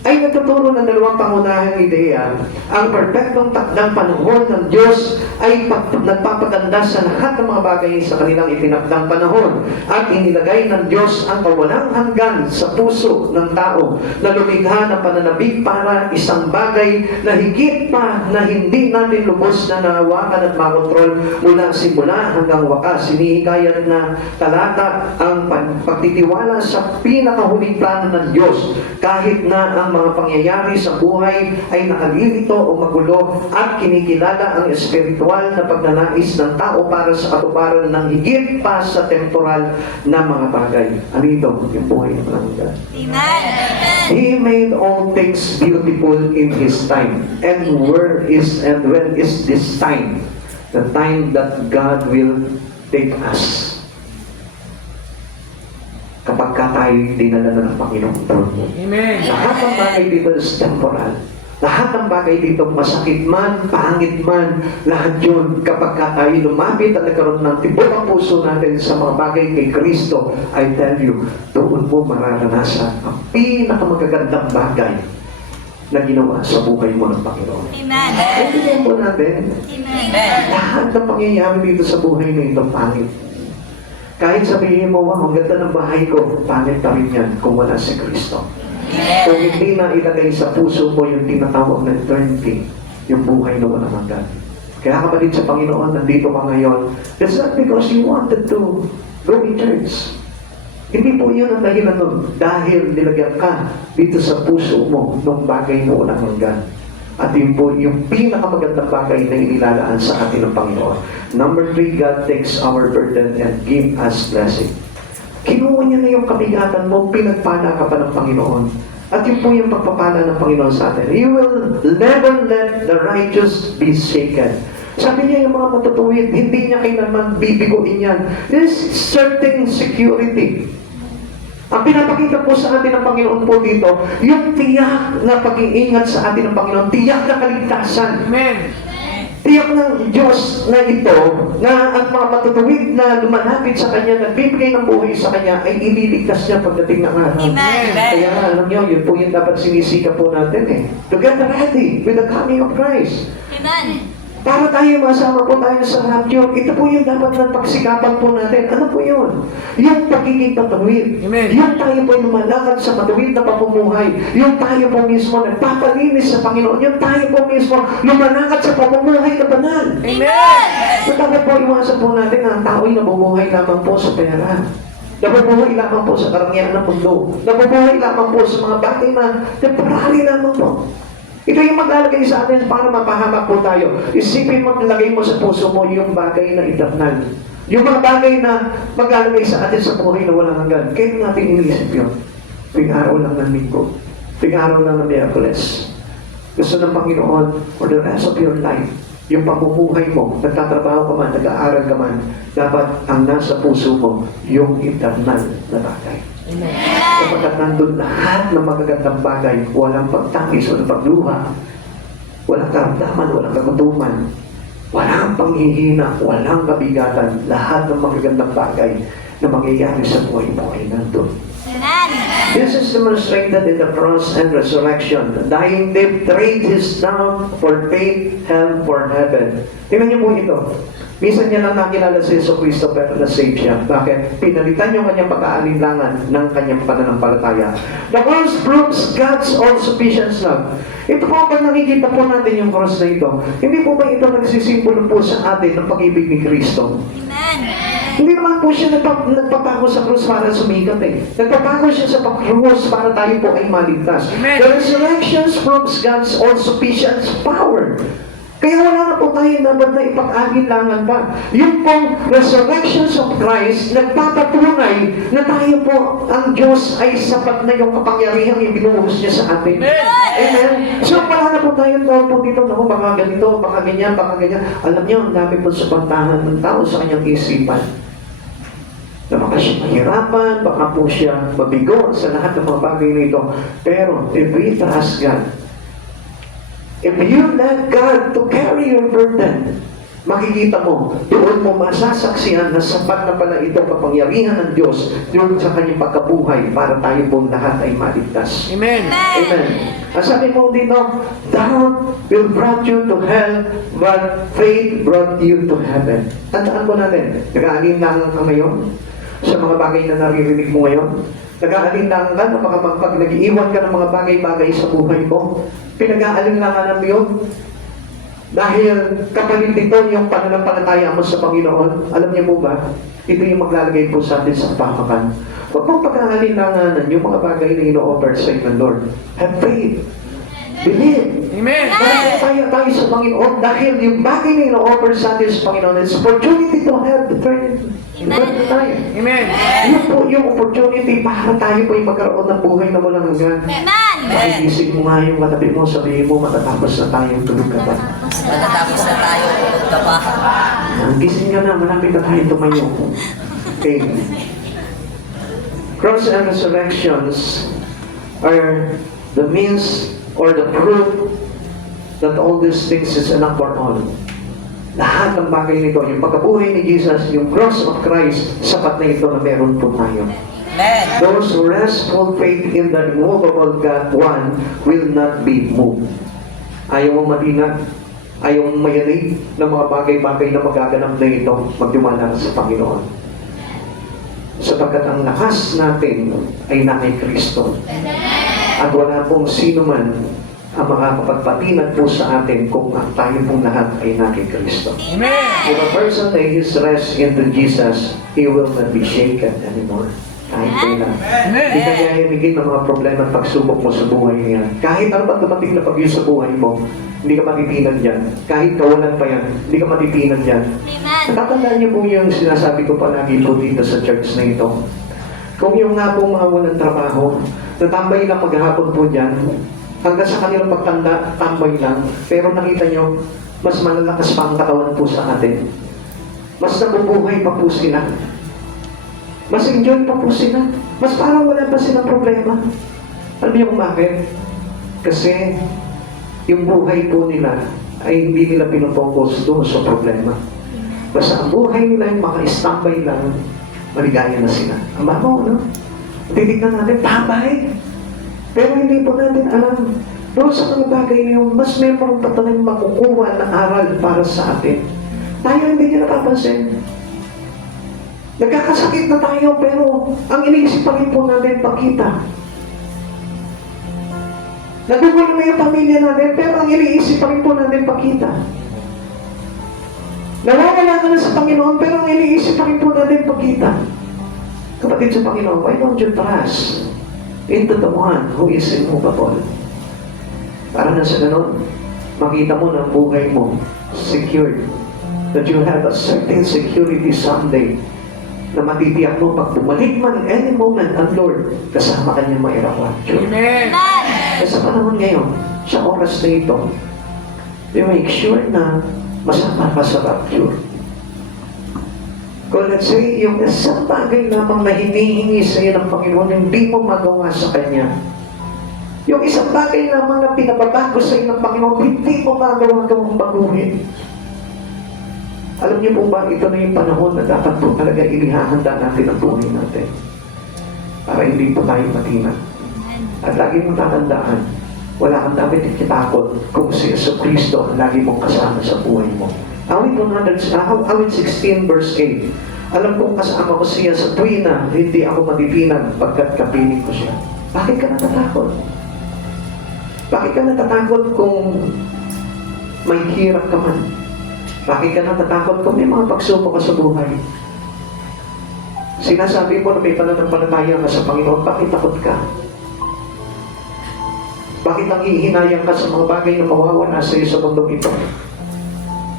ay nagtuturo ng dalawang pangunahing ideya. Ang perpektong takdang panahon ng Diyos ay nagpapaganda sa lahat ng mga bagay sa kanilang itinakdang panahon. At inilagay ng Diyos ang kawalang hanggan sa puso ng tao na lumikha ng pananabik para isang bagay na higit pa na hindi natin lubos na nahawakan at makontrol mula simula hanggang wakas. Sinihikayat na talata ang pagtitiwala sa pinakahuling plano ng Diyos kahit na ang mga pangyayari sa buhay ay nakalilito o magulo at kinikilala ang espiritual na pagnanais ng tao para sa katuparan ng higit pa sa temporal na mga bagay. Ano ito? Yung buhay ng Panginoon. Amen. He made all things beautiful in His time. And when is this time? The time that God will take us. Kapag ka tayo dinala na ng Panginoon. Amen. Lahat ng bagay dito is temporal. Lahat ng bagay dito, masakit man, pangit man, lahat yun, kapag ka tayo lumapit at nagkaroon ng tibok ang puso natin sa mga bagay kay Kristo, I tell you, doon mo mararanasan ang pinakamagagandang bagay na ginawa sa buhay mo ng Panginoon. Amen. Kailangan po natin, Amen. lahat ng pangyayari dito sa buhay na ito, pangit. Kahit sabihin mo, wow, ang ganda ng bahay ko, pangit pa rin yan kung wala si Kristo. Kung hindi na ilagay sa puso mo yung tinatawag na eternity, yung buhay na walang hanggan. Kaya kapatid sa Panginoon, nandito ka ngayon, it's not because you wanted to go in church. Hindi po yun ang dahilan nun. Dahil nilagyan ka dito sa puso mo ng bagay na walang hanggan. At yun po yung pinakamagandang bagay na inilalaan sa atin ng Panginoon. Number 3, God takes our burden and give us blessing. Kinuha niya na yung kabigatan mo, pinagpala ka pa ng Panginoon. At yun po yung pagpapala ng Panginoon sa atin. He will never let the righteous be shaken. Sabi niya yung mga matutuwid, hindi niya kailanman bibiguin yan. There's certain security. Ang pinapakita po sa atin ng Panginoon po dito, yung tiyak na pag-iingat sa atin ng Panginoon, tiyak na kaligtasan. Amen. Tiyak ng Diyos na ito, na ang mga matutuwid na lumalapit sa Kanya, nagbibigay ng buhay sa Kanya, ay ililigtas niya pagdating ng araw. Amen. Kaya nga, alam niyo, yun po yung dapat sinisika po natin eh. To get ready with the coming of Christ. Amen. Para tayo masama po tayo sa rapture, ito po yung dapat ng pagsikapan po natin. Ano po yun? Yung pagiging patuwid. Amen. Yung tayo po lumalakad sa patuwid na pamumuhay. Yung tayo po mismo nagpapalinis sa Panginoon. Yung tayo po mismo lumalakad sa pamumuhay na banal. Amen. So dapat po iwasan po natin na ang tao'y nabubuhay lamang po sa pera. Nabubuhay lamang po sa karangyaan ng mundo. Nabubuhay lamang po sa mga bagay na temporary lamang po. Ito yung maglalagay sa atin para mapahamak po tayo. Isipin mo, nilagay mo sa puso mo yung bagay na eternal. Yung mga bagay na maglalagay sa atin sa buhay na walang hanggan. Kaya natin iniisip yun. Tuwing araw lang ng linggo. Tuwing araw lang ng Miyerkules. Gusto ng Panginoon for the rest of your life, yung pamumuhay mo, nagtatrabaho ka man, nag-aaral ka man, dapat ang nasa puso mo, yung eternal na bagay. Kapagkat nandun lahat ng magagandang bagay, walang pagtangis, walang pagluha, walang karamdaman, walang kagutuman, walang panghihina, walang kabigatan, lahat ng magagandang bagay na mangyayari sa buhay mo ay nandun. Amen. This is demonstrated in the cross and resurrection. The dying dead trade his down for faith, hell for heaven. Tingnan niyo po ito. Minsan niya lang nakilala si Yesu Cristo pero na-save siya. Bakit? Pinalitan yung kanyang pag-aalinlangan ng kanyang pananampalataya. The cross proves God's all-sufficient love. Ito po, pag nakikita po natin yung cross na ito, hindi po ba ito nagsisimbolo po sa atin ng pag-ibig ni Kristo? Amen. Hindi naman po siya nagpapako sa krus para sumikat eh. Nagpapako siya sa krus para tayo po ay maligtas. Amen. The resurrection proves God's all-sufficient power. Kaya wala na po tayo dapat na ipag-alinlangan pa. Yung pong resurrections of Christ, nagpapatunay na tayo po, ang Diyos ay sapat na yung kapangyarihang ibinuhos niya sa atin. Amen. Amen. So wala na po tayo tawag po dito, naku, baka ganito, baka ganyan, baka ganyan. Alam niyo, ang dami po supantahan ng tao sa kanyang isipan. Na baka siya mahirapan, baka po siya mabigo sa lahat ng mga bagay na ito. Pero if we trust God, if you let God to carry your burden, makikita mo, doon mo masasaksihan na sapat na pala ito kapangyarihan ng Diyos doon sa kanyang pagkabuhay para tayo po lahat ay maligtas. Amen. Amen. Ang sabi mo dito, doubt will brought you to hell, but faith brought you to heaven. Tandaan po natin, nag-aalinlangan ka ngayon sa mga bagay na naririnig mo ngayon. Nag-aalinlangan ka na pag nag-iiwan ka ng mga bagay-bagay sa buhay mo. Pinag-aalinlangan mo yun. Dahil kapalit nito yung pananampalataya mo sa Panginoon, alam niyo po ba, ito yung maglalagay po sa atin sa kapakanan. Huwag mong pag-aalinlanganan yung mga bagay na ino-offer sa inyo ng Lord. Have faith. Believe. Amen. Tayo sa Panginoon dahil yung bagay na ino-offer sa atin sa Panginoon is opportunity to have eternity. Eternity tayo. Amen. Yun po yung opportunity para tayo po yung magkaroon ng buhay na walang hanggan. Amen. Makigising mo nga yung katabi mo, sabihin mo, matatapos na tayong tulog ka ba? Matatapos na tayo. Diba? Gising ka na, malapit na tayo tumayo. Okay. Cross and resurrections are the means or the proof that all these things is enough for all. Lahat ng bagay nito, yung pagkabuhay ni Jesus, yung cross of Christ, sapat na ito na meron po tayo. Amen. Those who rest full faith in the immovable God one will not be moved. Ayaw mo matinag, ayaw mo mayanig ng mga bagay-bagay na magaganap na ito, magtiwala sa Panginoon. Sapagkat ang lakas natin ay na kay Kristo. At wala pong sino man ang makakapagpatinag po sa atin kung ang tayo pong lahat ay na kay Kristo. Amen. If a person lay his rest into Jesus, he will not be shaken anymore. Kahit kailan. Hindi ka hihimigin ng mga problema at pagsubok mo sa buhay niya. Kahit ano pa dumating na pag-iyo sa buhay mo, hindi ka matitinag dyan. Kahit kawalan pa yan, hindi ka matitinag dyan. Amen. Natatandaan niyo po yung sinasabi ko palagi po dito sa church na ito. Kung yung nga po mga walang trabaho, natambay lang maghapon po dyan, hanggang sa kanilang pagtanda, tambay lang. Pero nakita nyo, mas malalakas pa ang katawan po sa atin. Mas nabubuhay pa po sila. Mas enjoy pa po sila. Mas parang wala pa silang problema. Alam niyo kung bakit? Kasi yung buhay po nila ay hindi nila pinopokus doon sa problema. Basta ang buhay nila yung maka-standby lang, maligaya na sila. Ang bago, no? Titignan natin, tambay. Pero hindi po natin alam. Doon sa mga bagay na yun, mas meron pa tayong makukuha na aral para sa atin. Tayo hindi nyo napapansin. Nagkakasakit na tayo, pero ang iniisip pa rin po natin pagkita. Nagugulo na yung pamilya natin, pero ang iniisip pa rin po natin pagkita. Nawawala ka na sa Panginoon, pero ang iniisip pa rin po natin pagkita. Kapatid sa Panginoon, why don't you trust into the one who is immovable? Para na sa ganun, makita mo na ang buhay mo secured. That you have a certain security someday na matitiyak mo pag bumalik man any moment ang Lord kasama kanyang may rapture. Amen. Kaya sa panahon ngayon, sa oras na ito, you make sure na masama ka sa rapture. Kung let's say, yung isang bagay lamang na hinihingi sa iyo ng Panginoon, hindi mo magawa sa Kanya. Yung isang bagay lamang na pinababago sa iyo ng Panginoon, hindi mo magawa kang baguhin. Alam niyo po ba, ito na yung panahon na dapat po talaga inihahanda natin ang buhay natin. Para hindi po tayo matinag. At lagi mong tatandaan, wala kang dapat ikitakot kung si Yesu Kristo ang lagi mong kasama sa buhay mo. Awit 16 verse 8. Alam kong kasama ko siya sa tuwi na hindi ako matitinag pagkat kapiling ko siya. Bakit ka natatakot? Bakit ka natatakot kung may hirap ka man? Bakit ka natatakot kung may mga pagsubok ka sa buhay? Sinasabi mo na may pananampalataya ka sa Panginoon, bakit takot ka? Bakit nanghihinayang ka sa mga bagay na mawawala sa iyo sa mundong ito?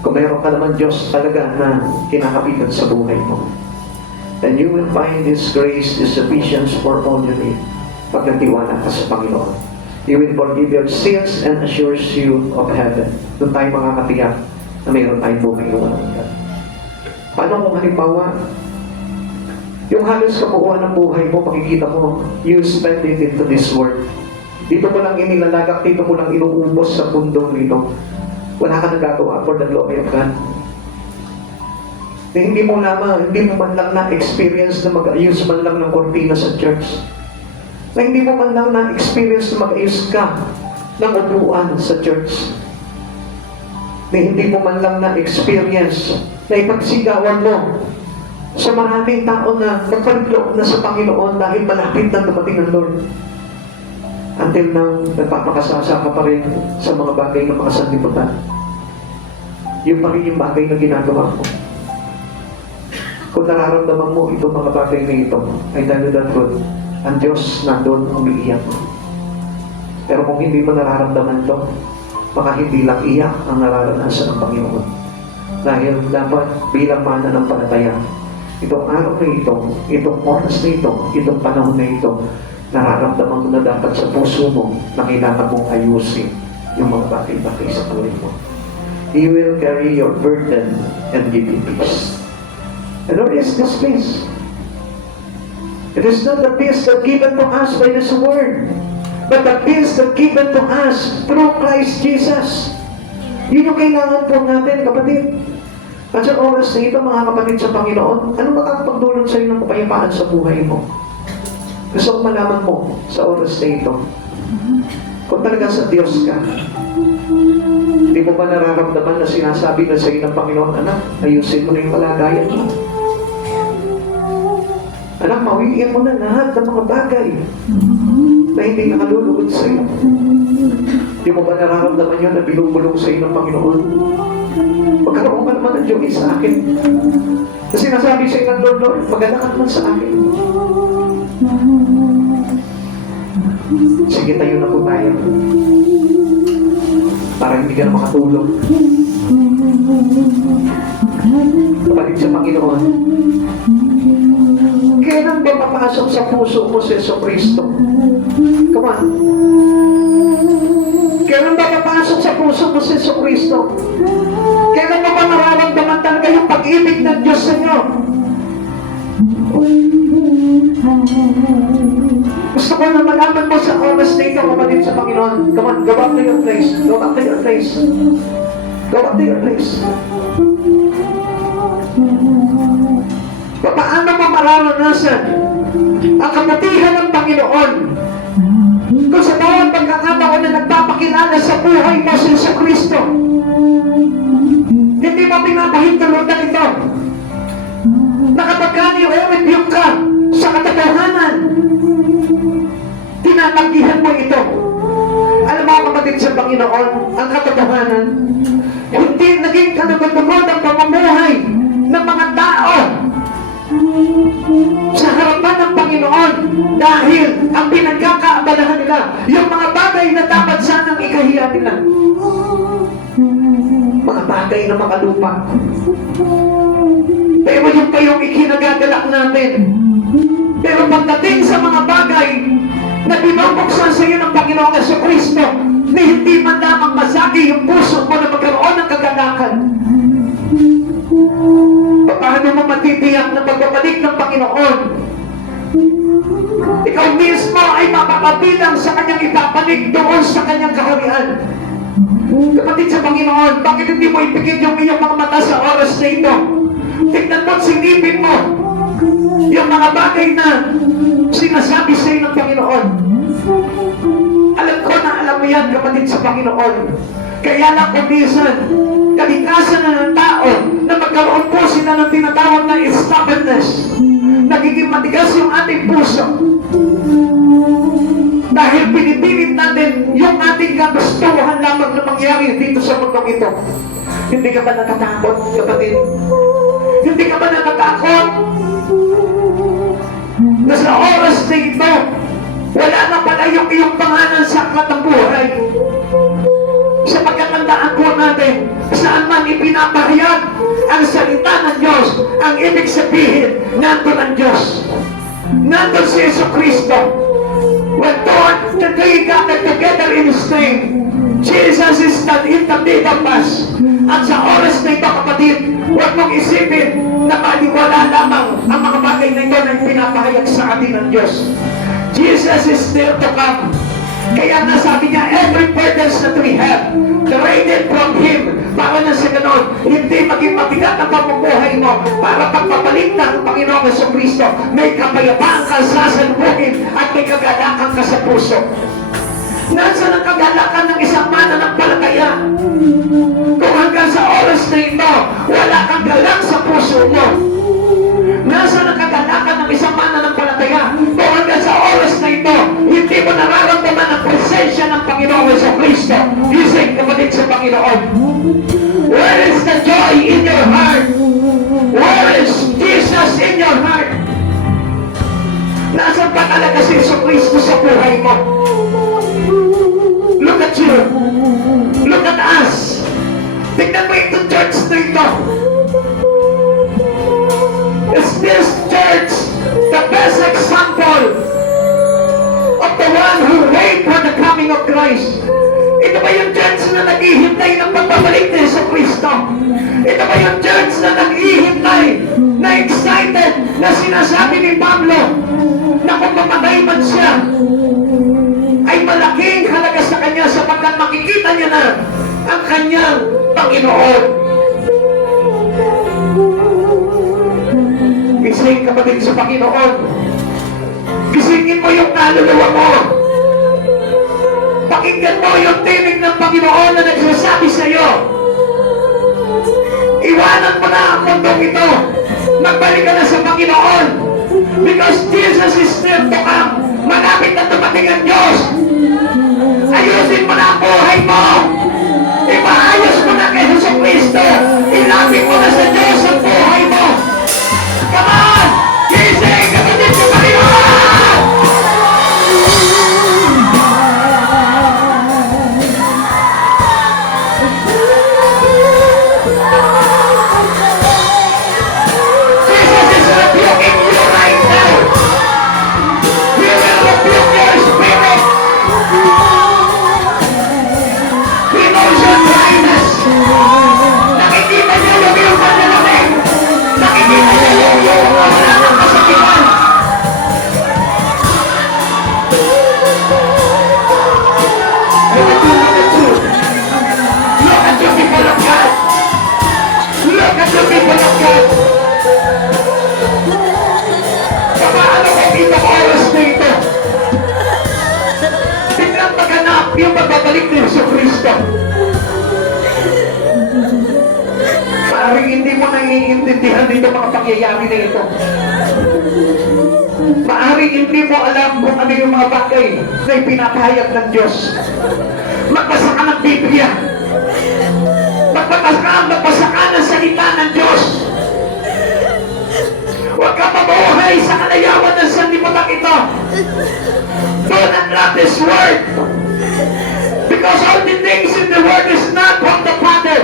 Kung mayroon ka naman Diyos talaga na kinakapitan sa buhay mo, then you will find this grace, this sufficiency for all you need. Pag nagtiwala ka sa Panginoon, He will forgive your sins and assures you of heaven. Doon tayo makakatiyak na mayroon tayong buhay na walang hanggan. Paano kung halimbawa, Yung halos kabuuan ng buhay mo, makikita mo, you spend it into this world. Dito mo lang inilalagak, dito mo lang inuubos sa pundong nito. Wala ka nagagawa for the glory of God. Na hindi mo man lang na-experience na mag-ayos man lang ng kortina sa church. Na hindi mo man lang na-experience na mag-ayos ka ng upuan sa church. Na hindi mo man lang na-experience na ipagsigawan mo sa maraming tao na nagpalikloob na sa Panginoon dahil malapit na dumating ang Lord. Until now, nagpapakasasa ka pa rin sa mga bagay ng mga sanlibutan. Yun pa rin yung bagay na ginagawa mo. Kung nararamdaman mo itong mga bagay na ito, ay dahil na truth, ang Diyos nandun umiiyak. Pero kung hindi mo nararamdaman ito, baka hindi lang iyak ang nararanasan ng Panginoon. Dahil dapat bilang mananampalataya, itong araw na ito, itong oras na ito, itong panahon na ito, nararamdaman mo na dapat sa puso mo na kailangan mong ayusin yung mga bagay-bagay sa buhay mo. He will carry your burden and give you peace. And what is this peace? It is not the peace that given to us by this word, but the peace that given to us through Christ Jesus. Yun yung kailangan po natin, kapatid. At sa oras na ito, mga kapatid sa Panginoon, ano makakapagdulot sa iyo ng kapayapaan sa buhay mo? Gusto kong malaman mo sa oras na ito, kung talaga sa Diyos ka, hindi mo ba nararamdaman na sinasabi na sa iyo ng Panginoon, anak, ayusin mo na yung kalagayan mo. Anak, mawiin mo na lahat ng mga bagay na hindi nakalulugod sa iyo. Hindi mo ba nararamdaman yun na binubulong sa iyo ng Panginoon? Magkaroon ka naman ng joy sa akin. Kasi nasabi sa iyo ng Lord, maganda ka naman sa akin. Sige, tayo na po tayo. Para hindi ka na makatulog. Kapatid sa Panginoon, kailan ba papasok sa puso mo si Jesucristo? Come on. Kailan ba papasok sa puso mo si Jesucristo? Kailan mo ba nararamdaman talaga yung pag-ibig ng Diyos sa inyo? Gusto ko na malaman mo sa oras na ito, kapatid sa Panginoon. Come on, go back to your place. Go back to your place. Go back to your place. Paano mo mararanasan ang kabutihan ng Panginoon kung sa bawat pagkakataon na nagpapakilala sa buhay mo si Kristo? Hindi mo pinapahintulutan ito na kapag i-rebuke ka sa katotohanan, tinatanggihan mo ito. Alam mo, kapatid sa Panginoon, ang katotohanan, hindi naging kanagutugod ang pamumuhay ng mga tao sa harapan ng Panginoon dahil ang pinagkakaabalahan nila yung mga bagay na dapat sanang ikahiya nila, mga bagay na makalupa. Pero yung kayong ikinagagalak natin. Pero pagdating sa mga bagay na binubuksan sa iyo ng Panginoong Jesucristo, na hindi man lamang masagi yung puso mo na magkaroon ng kagalakan, paano mo matitiyak na pagbabalik ng Panginoon? Ikaw mismo ay mapapabilang sa kanyang ipapanig doon sa kanyang kaharian. Kapatid sa Panginoon, bakit hindi mo ipikit yung iyong mga mata sa oras na ito? Tignan mo at silipin mo yung mga bagay na sinasabi sa iyo ng Panginoon. Alam ko na alam mo yan, kapatid sa Panginoon. Kaya lang kung minsan, kalikasan na ng tao na magkaroon po sila ng tinatawag na stubbornness. Nagiging matigas yung ating puso. Dahil pinipilit natin yung ating kagustuhan lamang na mangyari dito sa mundong ito. Hindi ka ba natatakot, kapatid? Hindi ka ba natatakot? Na sa oras na ito, wala na pala yung iyong pangalan sa aklat ng buhay. Sa pagkatandaan po natin, saan man ipinapahayag ang salita ng Diyos, ang ibig sabihin, nandun ang Diyos. Nandun si Jesucristo. When two or three gathered together in His name, Jesus is not in the middle of us. At sa oras na ito, kapatid, huwag mong isipin na maliwala lamang ang mga bagay na ito na pinapahayag sa atin ng Diyos. Jesus is still to come. Kaya nga sabi niya, every burdens that we have, traded from Him, para na sa ganon, hindi maging mabigat ang pamumuhay mo, para pagpapalik ng Panginoong Jesucristo, may kapayapaan ka sasalubungin at may kagalakan ka sa puso. Nasaan ang kagalakan ng isang mananampalataya? Kung hanggang sa oras na ito, wala kang galak sa puso mo. Nasaan ang kagalakan ng isang mananampalataya? Kung hanggang sa oras na ito, hindi mo nararamdaman ang presensya ng Panginoong Jesucristo. Isip kapatid sa Panginoon. Where is the joy in your heart? Where is Jesus in your heart? Nasaan pa talaga si Jesucristo sa buhay mo? Look at you. Look at us. Tignan mo itong church na ito. Is this church the best example of the one who wait for the coming of Christ? Ito ba yung church na naghihintay ng pagbabalik ni Jesucristo? Ito ba yung church na naghihintay, na excited, na sinasabi ni Pablo na kung mamatay man siya, ay malaking halaga sa kanya sapagkat makikita niya na ang kanyang Panginoon. Gising kapatid sa Panginoon. Gisingin mo yung kaluluwa mo. Pakinggan mo yung tinig ng Panginoon na nagsasabi sa iyo. Iwanan mo na ang mundong ito. Magbalik ka na sa Panginoon. Because Jesus is still to come. Malapit na dumating ang Diyos. Ayusin mo na ang buhay mo. Ipaayos mo na kay Jesucristo. Ilapit mo na sa Diyos ang buhay mo. Come on! Gising kapatid sa Panginoon! Jesus is rebuking you right now. He will rebuke your spirit. He knows your dryness. Nakikita niya yung iyong panlalamig. Nakikita niya yung wala ng kasakitan. Look at you. Look at you people of God. Look at you people of God. Paano kung ang oras na ito? Tingnan maganap yung pagbabalik ni Jesucristo. Maaaring hindi mo naiintindihan dito mga pangyayari na ito. Maaaring hindi mo alam kung ano yung mga bagay na ipinapahayag ng Diyos. Magbasa ka ng Biblia. Magbasa ka ng salita ng Diyos. Huwag ka mabuhay sa kalayawan ng sanlibutan ito. Do not love this word. Because all the things in the word is not from the Father.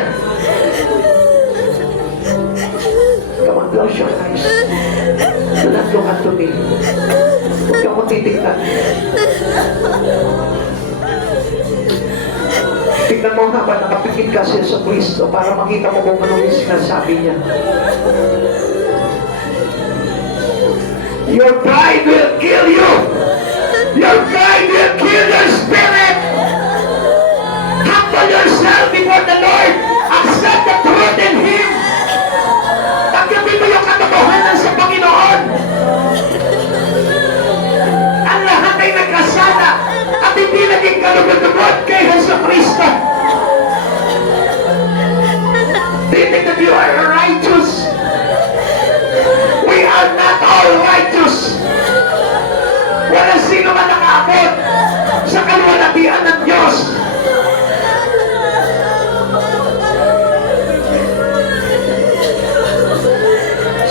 Come on, close your eyes. Do not look unto me. Huwag ka mo titignan. Tignan mo habang nakapikit ka sa Jesucristo para makita mo kung ano yung sinasabi niya. Your pride will kill you. Your pride will kill your spirit. Humble yourself before the Lord. Accept the truth in Him. Tanggapin mo yung katotohanan sa Panginoon. Ang lahat ay nagkasala at hindi naging kalugod-lugod kay Jesucristo. Do you think that you are righteous? We are not all righteous. Wala sino man nakaabot sa kaluwalhatian ng Diyos.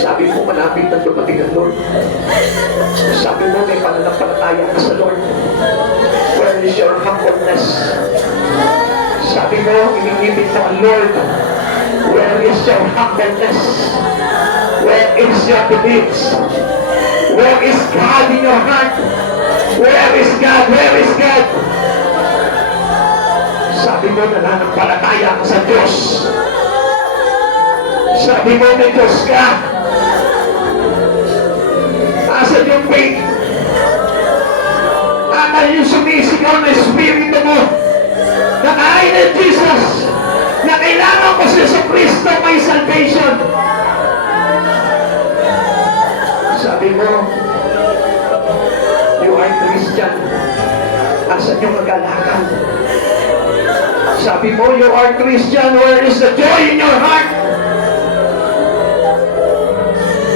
Sabi mo malapit na dumating ang Lord. Sabi mo may pananampalataya ka sa Lord. Where is your humbleness? Sabi mo, iningibig mo ang Lord. Where is your humbleness? Where is your beliefs? Where is God in your heart? Where is God? Where is God? Sabi mo, nananampalataya ka sa Diyos. Sabi mo, may Diyos ka. Asan yung faith? Asan yung sumisigaw na espiritu mo? Nakain ng Jesus na kailangan ko sa Yesu Cristo may salvation. Sabi mo, you are Christian. Asan yung kagalakan? Sabi mo, you are Christian. Where is the joy in your heart?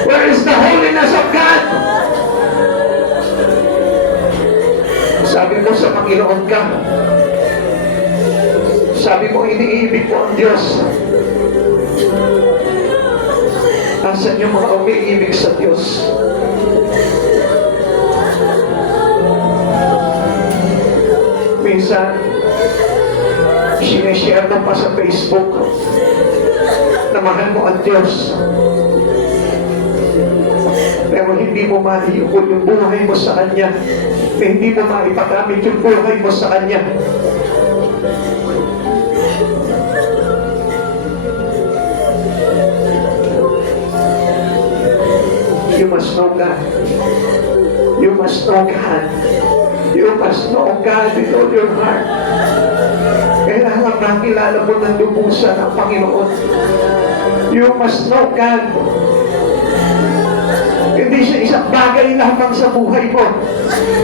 Where is the holiness of God? Sabi mo sa Panginoon ka. Sabi mo, iniibig ko ang Diyos. Asan yung mga umiibig sa Diyos? Minsan, sinishare mo pa sa Facebook na mahal mo ang Diyos. Pero hindi mo maihukod yung buhay mo sa Kanya. Hindi mo maipagamit yung buhay mo sa Kanya. You must know God. You must know God. You must know God with all your heart. Kailangan makilala mo ng lubusan ang Panginoon. You must know God. Hindi siya isang bagay lamang sa buhay mo,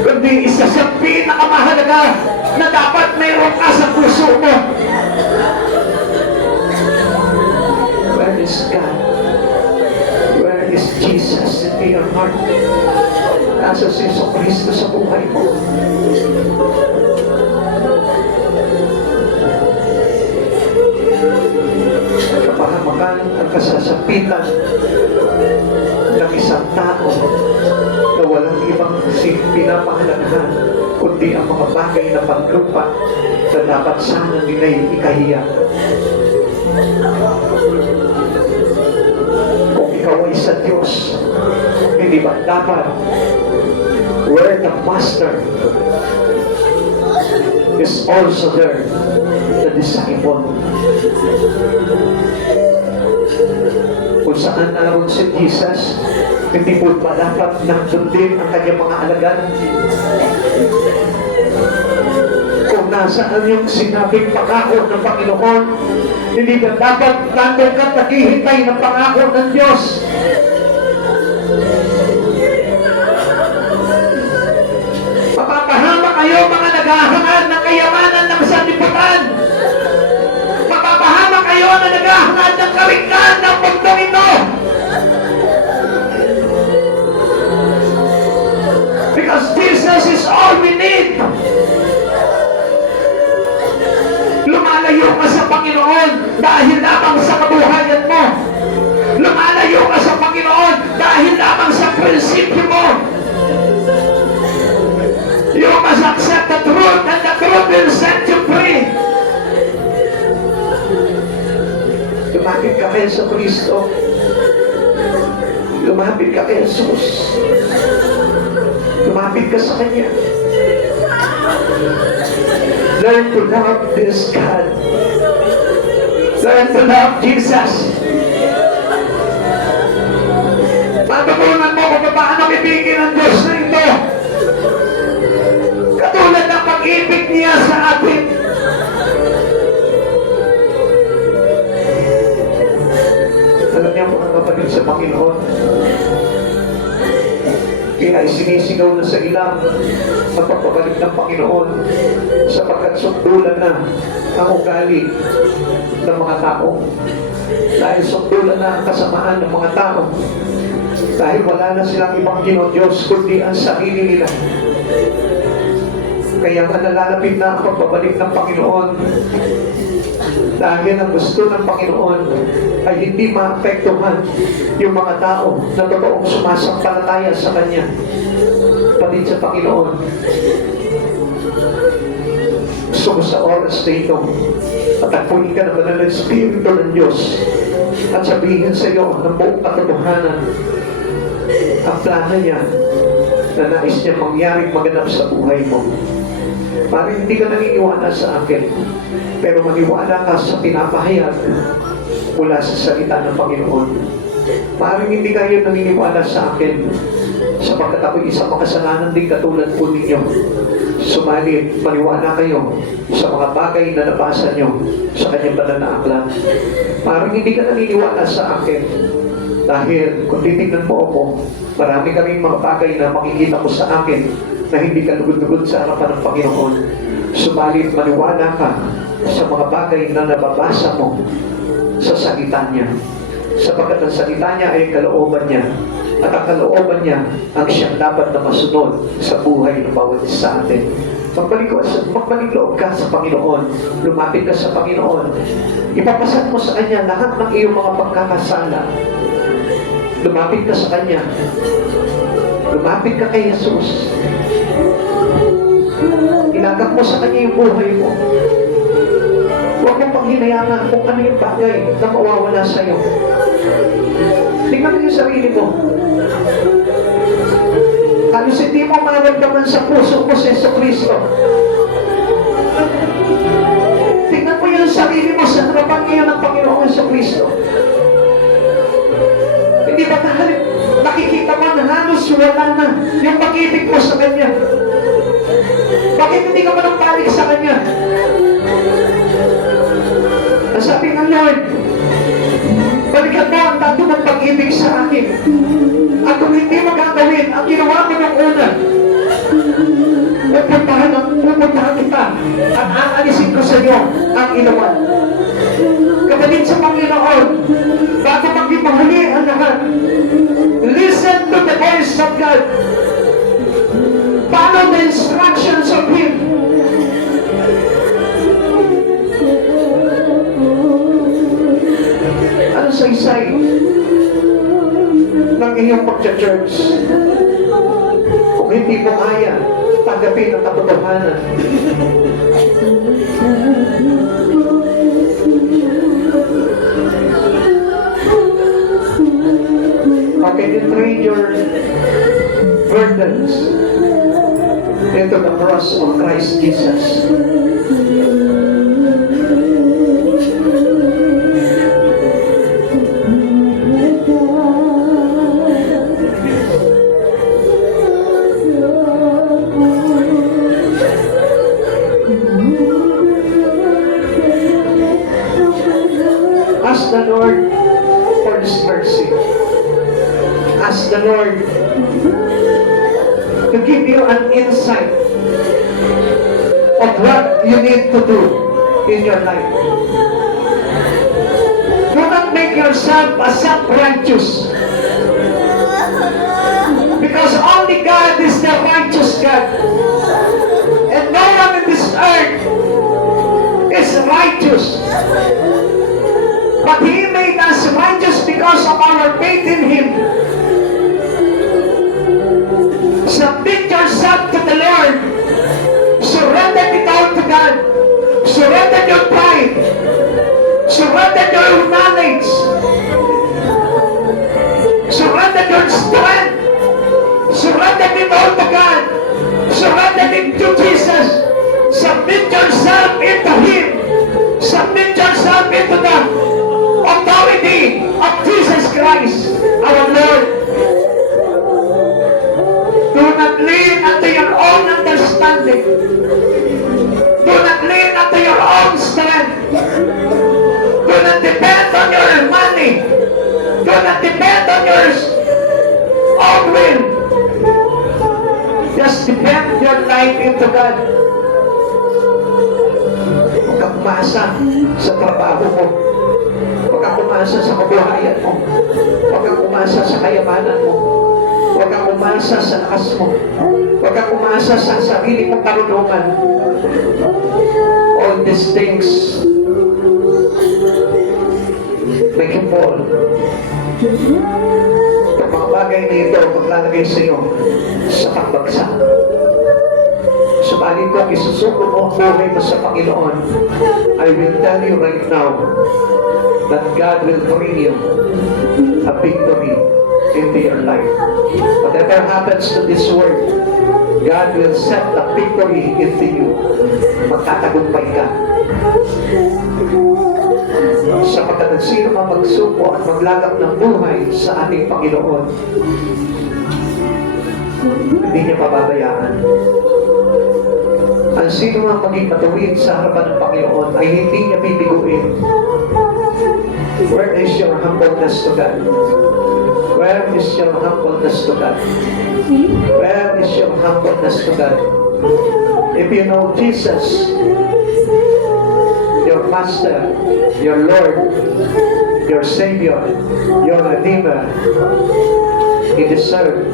kundi isa sa pinakamahalaga na dapat mayroon ka sa puso mo. Where is God? Where is Jesus in your heart? Nasa si Yesu Cristo sa buhay mo. Kapahamakan ang kasasapitan ng isang tao na walang ibang pinapahalagahan kundi ang mga bagay na paglupa na dapat sana nila'y ikahiya. Kung ikaw ay sa Diyos, hindi ba dapat where the Master is also there, the disciple. Kung saan naroon si Jesus, hindi po ba dapat nandun din ang kanyang mga alagad? Kung nasaan yung sinabing pangako ng Panginoon, hindi ba dapat nandun ka naghihintay ng pangako ng Diyos? Mapapahama kayo mga naghahangad ng kayamanan ng sanlibutan. Mapapahama kayo na naghahangad ng karikhan ng mundong ito. Because Jesus is all we need. Lumalayo ka sa Panginoon dahil lamang sa kabuhayan mo. Lumalayo ka sa Panginoon dahil lamang sa prinsipyo mo. You must accept the truth and the truth will set you free. Lumapit ka kay Yesu Cristo. Lumapit ka kay Jesus. Lumapit ka sa Kanya. Learn to love this God. Learn to love Jesus. Matutunan mo kung paano ibigin ang Diyos na ito. Katulad ng pag-ibig niya sa atin. Alam niya po ang kapatid sa Panginoon. Kaya sinisigaw na sa ilang ang pagpabalik ng Panginoon sapagkat sundulan na ang ugali ng mga tao. Dahil sundulan na ang kasamaan ng mga tao. Dahil wala na silang ibang Diyos kundi ang sarili nila. Kaya nalalapit na ang pagbabalik ng Panginoon. Dahil ang gusto ng Panginoon ay hindi maapektuhan yung mga tao na totoong sumasampalataya sa Kanya. Patid sa Panginoon. Gusto ko sa oras na ito at takpunin ka ng banal na Espiritu ng Diyos at sabihin sa iyo ng buong katotohanan ang plano niya na nais niya mangyaring maganap sa buhay mo. Parang hindi ka naniniwala sa akin, pero maniwala ka sa pinapahayag mula sa salita ng Panginoon. Parang hindi kayo naniniwala sa akin, sapagkat ako'y isang makasalanan din katulad po ninyo. Sumalit, maniwala kayo sa mga bagay na nabasa nyo sa kanyang banal na aklat. Parang hindi ka naniniwala sa akin, dahil kung titignan mo ako, marami kaming mga bagay na makikita ko sa akin na hindi ka lugod-lugod sa harapan ng Panginoon. Subalit maniwala ka sa mga bagay na nababasa mo sa salita niya. Sapagkat ang salita niya ay kalooban niya. At ang kalooban niya ang siyang dapat na masunod sa buhay ng bawat isa sa atin. Magbalik loob ka sa Panginoon. Lumapit ka sa Panginoon. Ipapasat mo sa Kanya lahat ng iyong mga pagkakasala. Lumapit ka sa Kanya. Lumapit ka kay Jesus. Ilagak mo sa Kanya yung buhay mo. Huwag mong panghinayangan kung ano yung bagay na mawawala sa'yo. Tingnan mo yung sarili mo. Halos hindi mo maramdaman sa puso mo si Jesucristo. Tingnan mo yung sarili mo sa harapan ngayon ng Panginoong Jesucristo. Hindi ba nakikita mo na halos wala na yung pag-ibig mo sa Kanya? Bakit hindi ka manambalik sa Kanya? Sabi ng Lord, balikan mo ang dato ng pag-ibig sa akin. At kung hindi mo gagawin ang ginawa mo ng una, pupuntahan kita at aalisin ko sa iyo ang ilawan. Kapatid sa Panginoon, bago magipahuli ang lahat, listen to the voice of God. Follow the instructions of Him. Ano saysay ng iyong pagcha-church? Kung hindi mo kaya tanggapin ang katotohanan, can you trade your burdens into the cross of Christ Jesus? Ask the Lord for His mercy. Ask the Lord to give you an insight of what you need to do in your life. Do not make yourself a self-righteous, because only God is the righteous God, and no one in this earth is righteous. But He made us righteous because of our faith in Him. Submit yourself to the Lord. Surrender it all to God. Surrender your pride. Surrender your knowledge. Surrender your strength. Surrender it all to God. Surrender it to Jesus. Submit yourself into Him. Submit yourself into the authority of Jesus Christ, our Lord. Do not lean unto your own understanding. Do not lean unto your own strength. Do not depend on your money. Do not depend on your own will. Just depend your life into God. Huwag kang umasa sa trabaho mo. Huwag kang umasa sa kabuhayan mo. Huwag kang umasa sa kayamanan mo. Huwag kang umasa sa lakas mo. Huwag kang umasa sa sarili mong karunungan. All these things make you fall. Ang mga bagay na ito maglalagay sa iyo sa pagbagsak. Subalit kung isusuko mo ang buhay mo sa Panginoon, I will tell you right now that God will bring you a victory into your life. Whatever happens to this world, God will set the victory into you. Magtatagumpay ka. Sapagkat ang sino man magsuko at maglagap ng buhay sa ating Panginoon, hindi niya pababayaan. Ang sino man maging matuwid sa harapan ng Panginoon ay hindi niya bibiguin. Where is your humbleness to God? Where is your humbleness to God? Where is your humbleness to God? If you know Jesus, your Master, your Lord, your Savior, your Redeemer, you deserve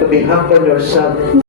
to be humble yourself.